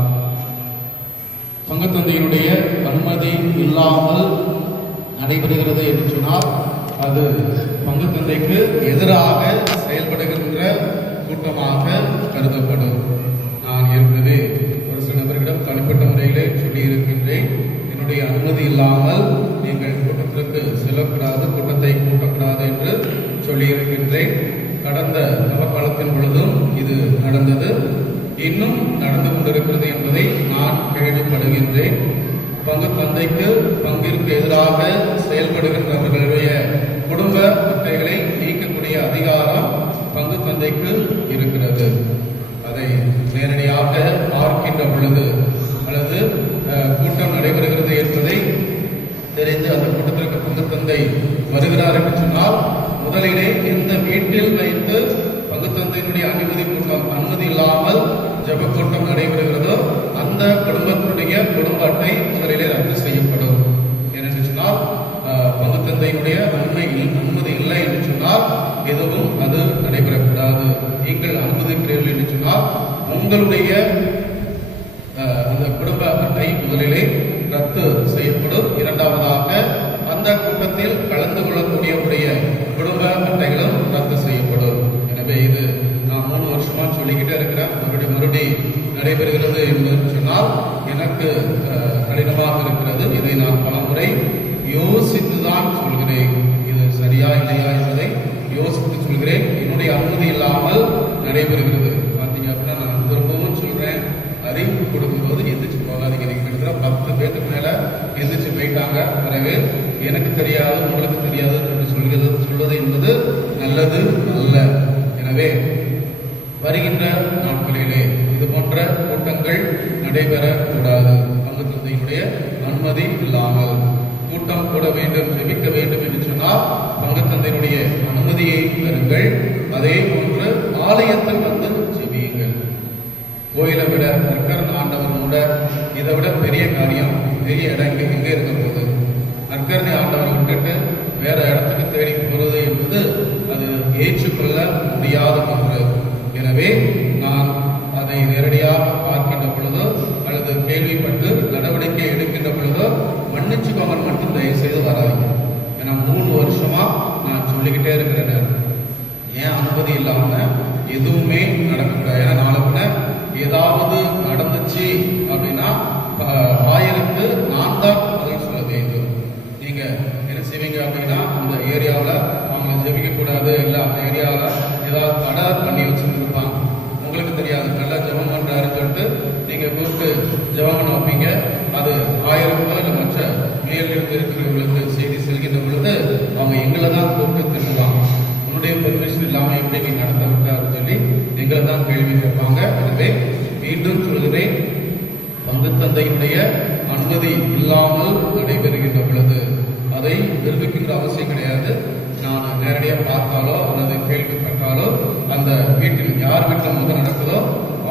பங்கு தந்தையினுடைய அனுமதி இல்லாமல் நடைபெறுகிறது என்று சொன்னால் அது பங்கு தந்தைக்கு எதிராக செயல்படுகின்ற கூட்டமாக கருதப்படும். நான் ஏற்கனவே ஒரு சில நபர்களிடம் தனிப்பட்ட முறையிலே சொல்லியிருக்கின்றேன். என்னுடைய அனுமதி இல்லாமல் நீங்கள் கூட்டத்திற்கு செல்லக்கூடாது, கூட்டத்தை கூட்டக்கூடாது என்று சொல்லியிருக்கின்றேன். கடந்த நவகாலத்தின் பொழுதும் இது நடந்தது, இன்னும் நடந்து கொண்டிருக்கிறது என்பதை நான் கேள்விப்படுகின்றேன். பங்கு தந்தைக்கு பங்கிற்கு எதிராக செயல்படுகின்றவர்களுடைய குடும்ப அட்டைகளை நீக்கக்கூடிய அதிகாரம் பங்கு தந்தைக்கு இருக்கிறது. அதை நேரடியாக பார்க்கின்ற பொழுது அல்லது கூட்டம் நடைபெறுகிறது என்பதை தெரிந்து அந்த கூட்டத்திற்கு பங்கு தந்தை வருகிறார் என்று சொன்னால் முதலிலே எந்த வீட்டில் வைத்து பங்கு தந்தையினுடைய அனுமதி இல்லாமல் ஜெப கூட்டம் நடைபெறுகிறதோ அந்த குடும்பத்தினுடைய குடும்ப அட்டை முதலிலே ரத்து செய்யப்படும். ஏனென்று சொன்னால் பங்கு தந்தையினுடைய அனுமதி இல்லை என்று சொன்னால் எதுவும் அது நடைபெறக்கூடாது. நீங்கள் அனுமதிக்கிறீர்கள் என்று சொன்னால் உங்களுடைய அந்த குடும்ப அட்டை முதலிலே ரத்து செய்யப்படும். இரண்டாவதாக அந்த கூட்டத்தில் கலந்து கொள்ளக்கூடியவருடைய குடும்ப அட்டைகளும் ரத்து செய்யப்படும். எனவே இது நான் 3 வருஷமா சொல்லிக்கிட்டே இருக்கிறேன். மறுபடி நடைபெறுகிறது என்று சொன்னால் எனக்கு கடினமாக இருக்கிறது. இதை நான் பலமுறை யோசித்துதான் சொல்கிறேன். இது சரியா இல்லையா என்பதை யோசித்து சொல்கிறேன். என்னுடைய அனுமதி இல்லாமல் நடைபெறுகிறது. பார்த்தீங்க அப்படின்னா நான் திரும்பவும் சொல்றேன், அறிவிப்பு கொடுக்கும்போது எந்திரிச்சு போகாதீங்க. இன்னைக்கு கிட்டத்தட்ட 10 பேருக்கு மேல எந்திரிச்சு போயிட்டாங்க. எனவே எனக்கு தெரியாது, உங்களுக்கு தெரியாது என்று சொல்வது என்பது நல்லது அல்ல. எனவே வருகின்ற நாட்களிலே இது போன்ற கூட்டங்கள் நடைபெறக்கூடாது. பங்கு தந்தையினுடைய அனுமதி இல்லாமல் கூட்டம் கூட வேண்டும், ஜெபிக்க வேண்டும் என்று சொன்னால் பங்கு தந்தையினுடைய அனுமதியை பெறுங்கள். அதே போன்று ஆலயத்தில் வந்து ஜெபியுங்கள். கோயிலை விட நற்கரணை ஆண்டவரோட இதை விட பெரிய காரியம், பெரிய இடம் எங்கே இருக்க போகுது? நற்கரணை ஆண்டவரை விட்டுட்டு வேற இடத்துக்கு தேடி போகிறது என்பது அது ஏற்றுக்கொள்ள முடியாத ஒன்று. எனவே நான் அதை நேரடியாக பார்க்கின்ற பொழுதோ அல்லது கேள்விப்பட்டு நடவடிக்கை எடுக்கின்ற பொழுதோ மன்னிச்சுக்கோங்க மட்டும் தயவு செய்து வராதிங்க. ஏன்னா 3 வருஷமா நான் சொல்லிக்கிட்டே இருக்கிறேன், ஏன் அனுமதி இல்லாம எதுவுமே நடக்கக்கூடாது. ஏன்னா நாளைக்குள்ள ஏதாவது நடந்துச்சு அப்படின்னா வாயிற்கு நான் தான் எனவே மீண்டும் சொல்கிறேன், பங்கு தந்தையினுடைய அனுமதி இல்லாமல் நடைபெறுகின்ற பொழுது அதை நிரூபிக்கின்ற அவசியம் கிடையாது. நான் நேரடியாக பார்த்தாலோ அல்லது கேள்விப்பட்டாலோ அந்த வீட்டில் யார் வீட்டில் முதல் நடக்குதோ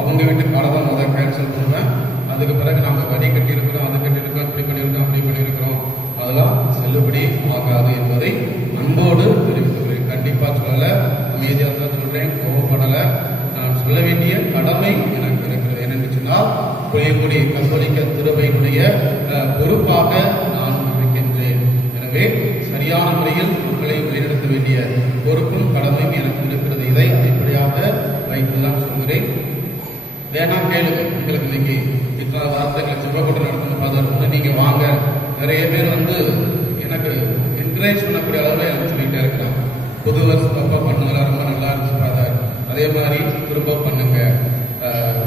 அவங்க வீட்டு கடை தான் முதல் கேன்சல் பண்ணுவேன். அதுக்கு பிறகு நாங்கள் வரி கட்டியிருக்கிறோம், அது கட்டியிருக்கோம், இப்படி பண்ணியிருக்கோம், அப்படி பண்ணியிருக்கிறோம், அதெல்லாம் செல்லுபடி ஆகாது என்பதை அன்போடு தெரிவித்துக்கிறேன். கண்டிப்பாக சொல்லலை, அமைதியாக தான் சொல்கிறேன், கோபப்படலை. நான் சொல்ல வேண்டிய கடமை எனக்கு இருக்கிறது. என்னென்னு சொன்னால், புளியங்குடி கத்தோலிக்க திருவையினுடைய பொறுப்பாக நான் இருக்கின்றேன். எனவே சரியான முறையில் மக்களை வழிநடத்த வேண்டிய பொறுப்பும் கடமையும் எனக்கு இருக்கிறது. இதை அடிப்படையாக வைத்துதான் சொல்கிறேன். வேணாம் கேளுங்க, எங்களுக்கு இன்னைக்கு இத்தனை வார்த்தைகளை செவ்வக்கூட்டம் நடத்தணும் ஃபாதர், நீங்க வாங்க. நிறைய பேர் எனக்கு என்கரேஜ் பண்ணக்கூடிய அளவில் எனக்கு சொல்லிட்டே இருக்கிறாங்க. புது வருஷம் அப்பா பண்ணுங்களா, ரொம்ப நல்லா இருந்துச்சு ஃபாதர், அதே மாதிரி திரும்ப பண்ணுங்க,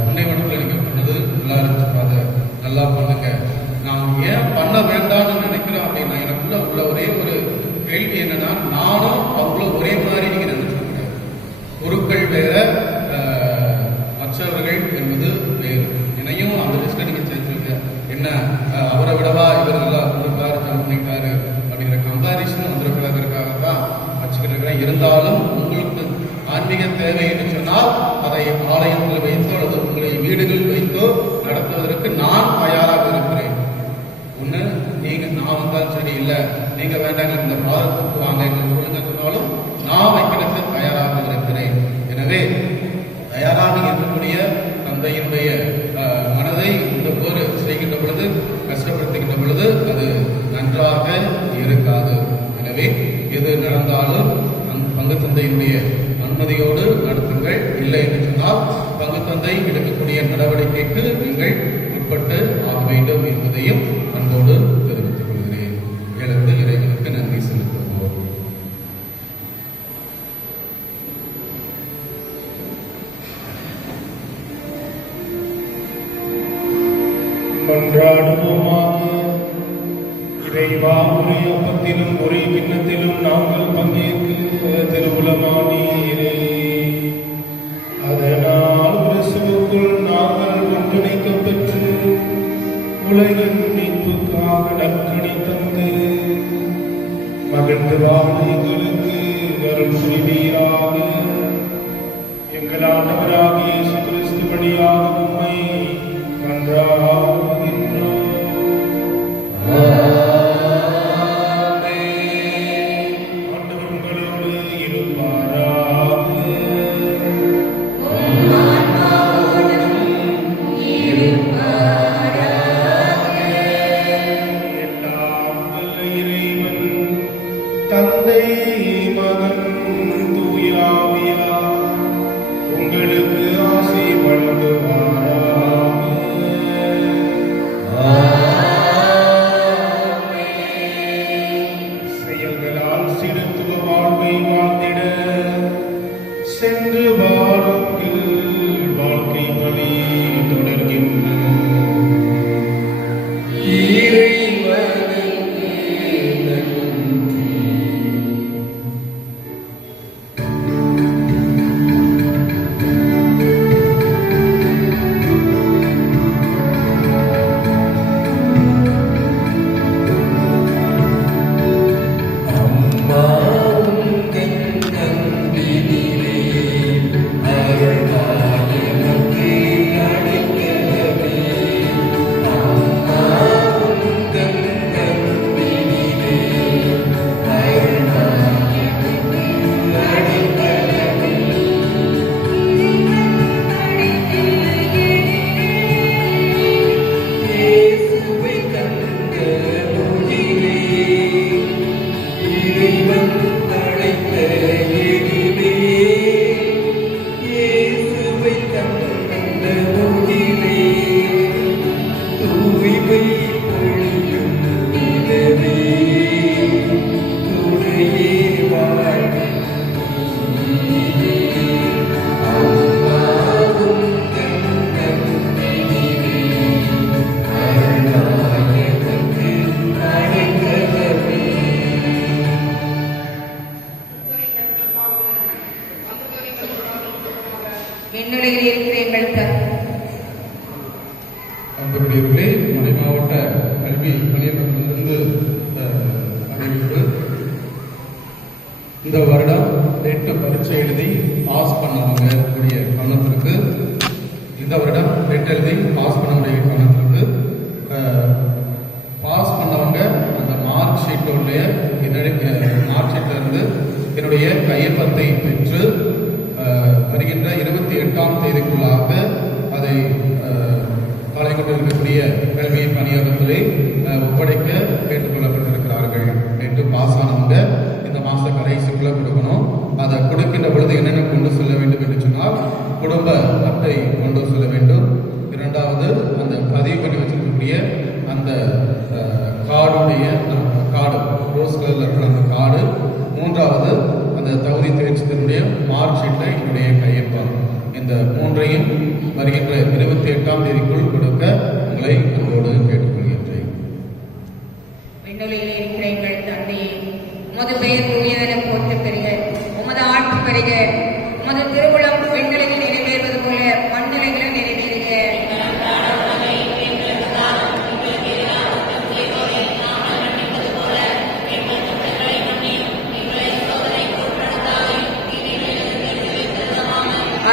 முன்னை மடத்தில் நீங்க பண்ணது நல்லா இருந்துச்சு ஃபாதர், நல்லா பண்ணுங்க. நான் ஏன் பண்ண வேண்டாம்னு நினைக்கிறேன் அப்படின்னா, எனக்குள்ள உள்ள ஒரே ஒரு கேள்வி என்னன்னா, நானும் அவங்களும் ஒரே மாதிரி நீங்க நினைச்சுக்க முடியாது. பொருட்கள் வேற, மற்றவர்கள் என்பது வேறு. என்னையும் அந்த லிஸ்ட்டை நீங்க சேர்த்துருங்க. என்ன அவரை விடவா இவர் நல்லா கொடுப்பாரு, பண்ணிட்டாரு அப்படிங்கிற கம்பாரிசன் வந்துருக்கிறதுக்காகத்தான் வச்சுக்கிட்டு இருந்தாலும் உங்களுக்கு ஆன்மீக தேவை என்று சொன்னால் அதை ஆலயத்தில் வைத்தோ அல்லது உங்களை வீடுகளில் வைத்தோ நடத்துவதற்கு நான் தயாராக இருக்கிறேன். ஒண்ணு நீங்க நான் வந்தாலும் சரி, இல்லை நீங்க வேண்டாங்க இந்த பாதத்துக்கு வாங்க சொல்லுங்க சொன்னாலும் நான் வைக்கிறதுக்கு தயாராக இருக்கிறேன். எனவே தயாராக இருக்கக்கூடிய தந்தையினுடைய மனதை இந்த போர் செய்கின்ற பொழுது, கஷ்டப்படுத்துகின்ற பொழுது அது நன்றாக இருக்காது. எனவே எது நடந்தாலும் பங்கு தந்தையினுடைய அனுமதியோடு நடத்துங்கள். இல்லை என்று சொன்னால் பங்கு தந்தை எடுக்கக்கூடிய நடவடிக்கைக்கு நீங்கள் உட்பட்டு ஆக வேண்டும் என்பதையும் அன்போடு தெரிவித்துக் கொள்கிறேன். எழுந்து இறைவனுக்கு நன்றி செலுத்துவோம். மன்றாடுவோமாக. இறைவா, ஒரே அப்பத்திலும் ஒரே கிண்ணத்திலும் நாங்கள் பங்கேற்க திருவுளமானீரே. அதனால் கிறிஸ்துவுக்குள் நாங்கள் ஒன்றிணைக்கப் பெற்று உலகின் மீட்புக்காக நற்கனி தந்து மகிழ்ந்து வாழ எங்களுக்கு அருள் புரிவீராக. எங்கள் ஆண்டவராகிய இயேசு கிறிஸ்து வழியாக உம்மை மன்றாடுகின்றோம். ஆண்டவர் உங்களோடு இருப்பாராக. எல்லாம் வல்ல இறைவன் தந்தை, மகன், தூய ஆவியார் உங்களுக்கு ஆசி வழங்குவாராக. அன்புக்குரியவர்களே, மறை மாவட்ட கல்வி பணியகத்திலிருந்து அறிவிப்பு. இந்த வருடம் 8 பரீட்சை எழுதி பாஸ் பண்ணவங்க கூடிய கவனத்திற்கு, இந்த வருடம் 8 எழுதி பாஸ் பண்ணக்கூடிய கவனத்திற்கு, பாஸ் பண்ணவங்க அந்த மார்க் ஷீட்டோடைய மார்க் ஷீட்ல இருந்து என்னுடைய கையொப்பத்தை பெற்று வருகின்ற 28ஆம் தேதிக்குள்ளாக அதை காலை கொண்டிருக்கக்கூடிய கல்வி பணியகத்திலே ஒப்படைக்க கேட்டுக்கொள்ளப்பட்டிருக்கிறார்கள். 8 பாஸ் ஆனவங்க இந்த மாச கடைசிக்குள்ள கொடுக்கணும். அதை கொடுக்கின்ற பொழுது என்னென்ன கொண்டு செல்ல வேண்டும் என்று சொன்னால், குடும்ப அட்டை கொண்டு செல்ல வேண்டும். இரண்டாவது, அந்த பதிவு பண்ணி வச்சிருக்கக்கூடிய அந்த கார்டுடைய கார்டு, ரோஸ் கலர்ல இருக்கிற அந்த கார்டு. மூன்றாவது, அந்த தகுதி தேர்ச்சியினுடைய மார்க் ஷீட்ல என்னுடைய கையொப்பம். இந்த மூன்றையும் வருகின்ற 28ஆம் தேதிக்குள் கொடுக்க உங்களை அன்போடு கேட்டுக்கொள்கின்றேன். விண்ணுலகில் இருக்கிற எங்கள் தந்தையே, உமது பெயர் தூயதென போற்றப் பெறுக. உமது ஆட்சி பெறுக. உமது திருவுளம் விண்ணுலகில் நிறைவேறுவது போல மண்ணுலகிலும் நிறைவேறுக.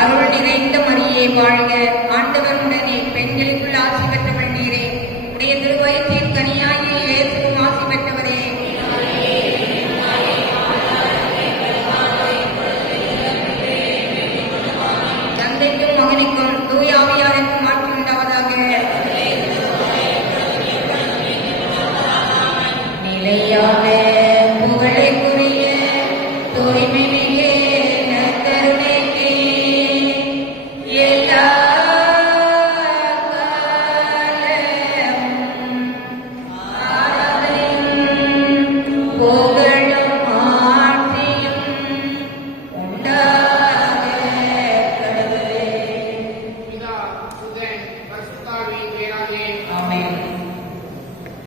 அருள் நிறைந்த மரியே வாழ்க. ஆண்டவர் உடனே பெண்களுக்குள் ஆசி பெற்றவள் நீரே. உடைய திருவயிற்றின் கனியாகிய இயேசுவும் ஆசி பெற்றவரே. தந்தைக்கும் மகனுக்கும் தூய ஆவியாருக்கும் மாற்றி உண்டாவதாக. நிலையான புகழைக்குரிய தூய்மை மிகு நற்கருணைக்கு எல்லா காலமும் ஆராதனையும்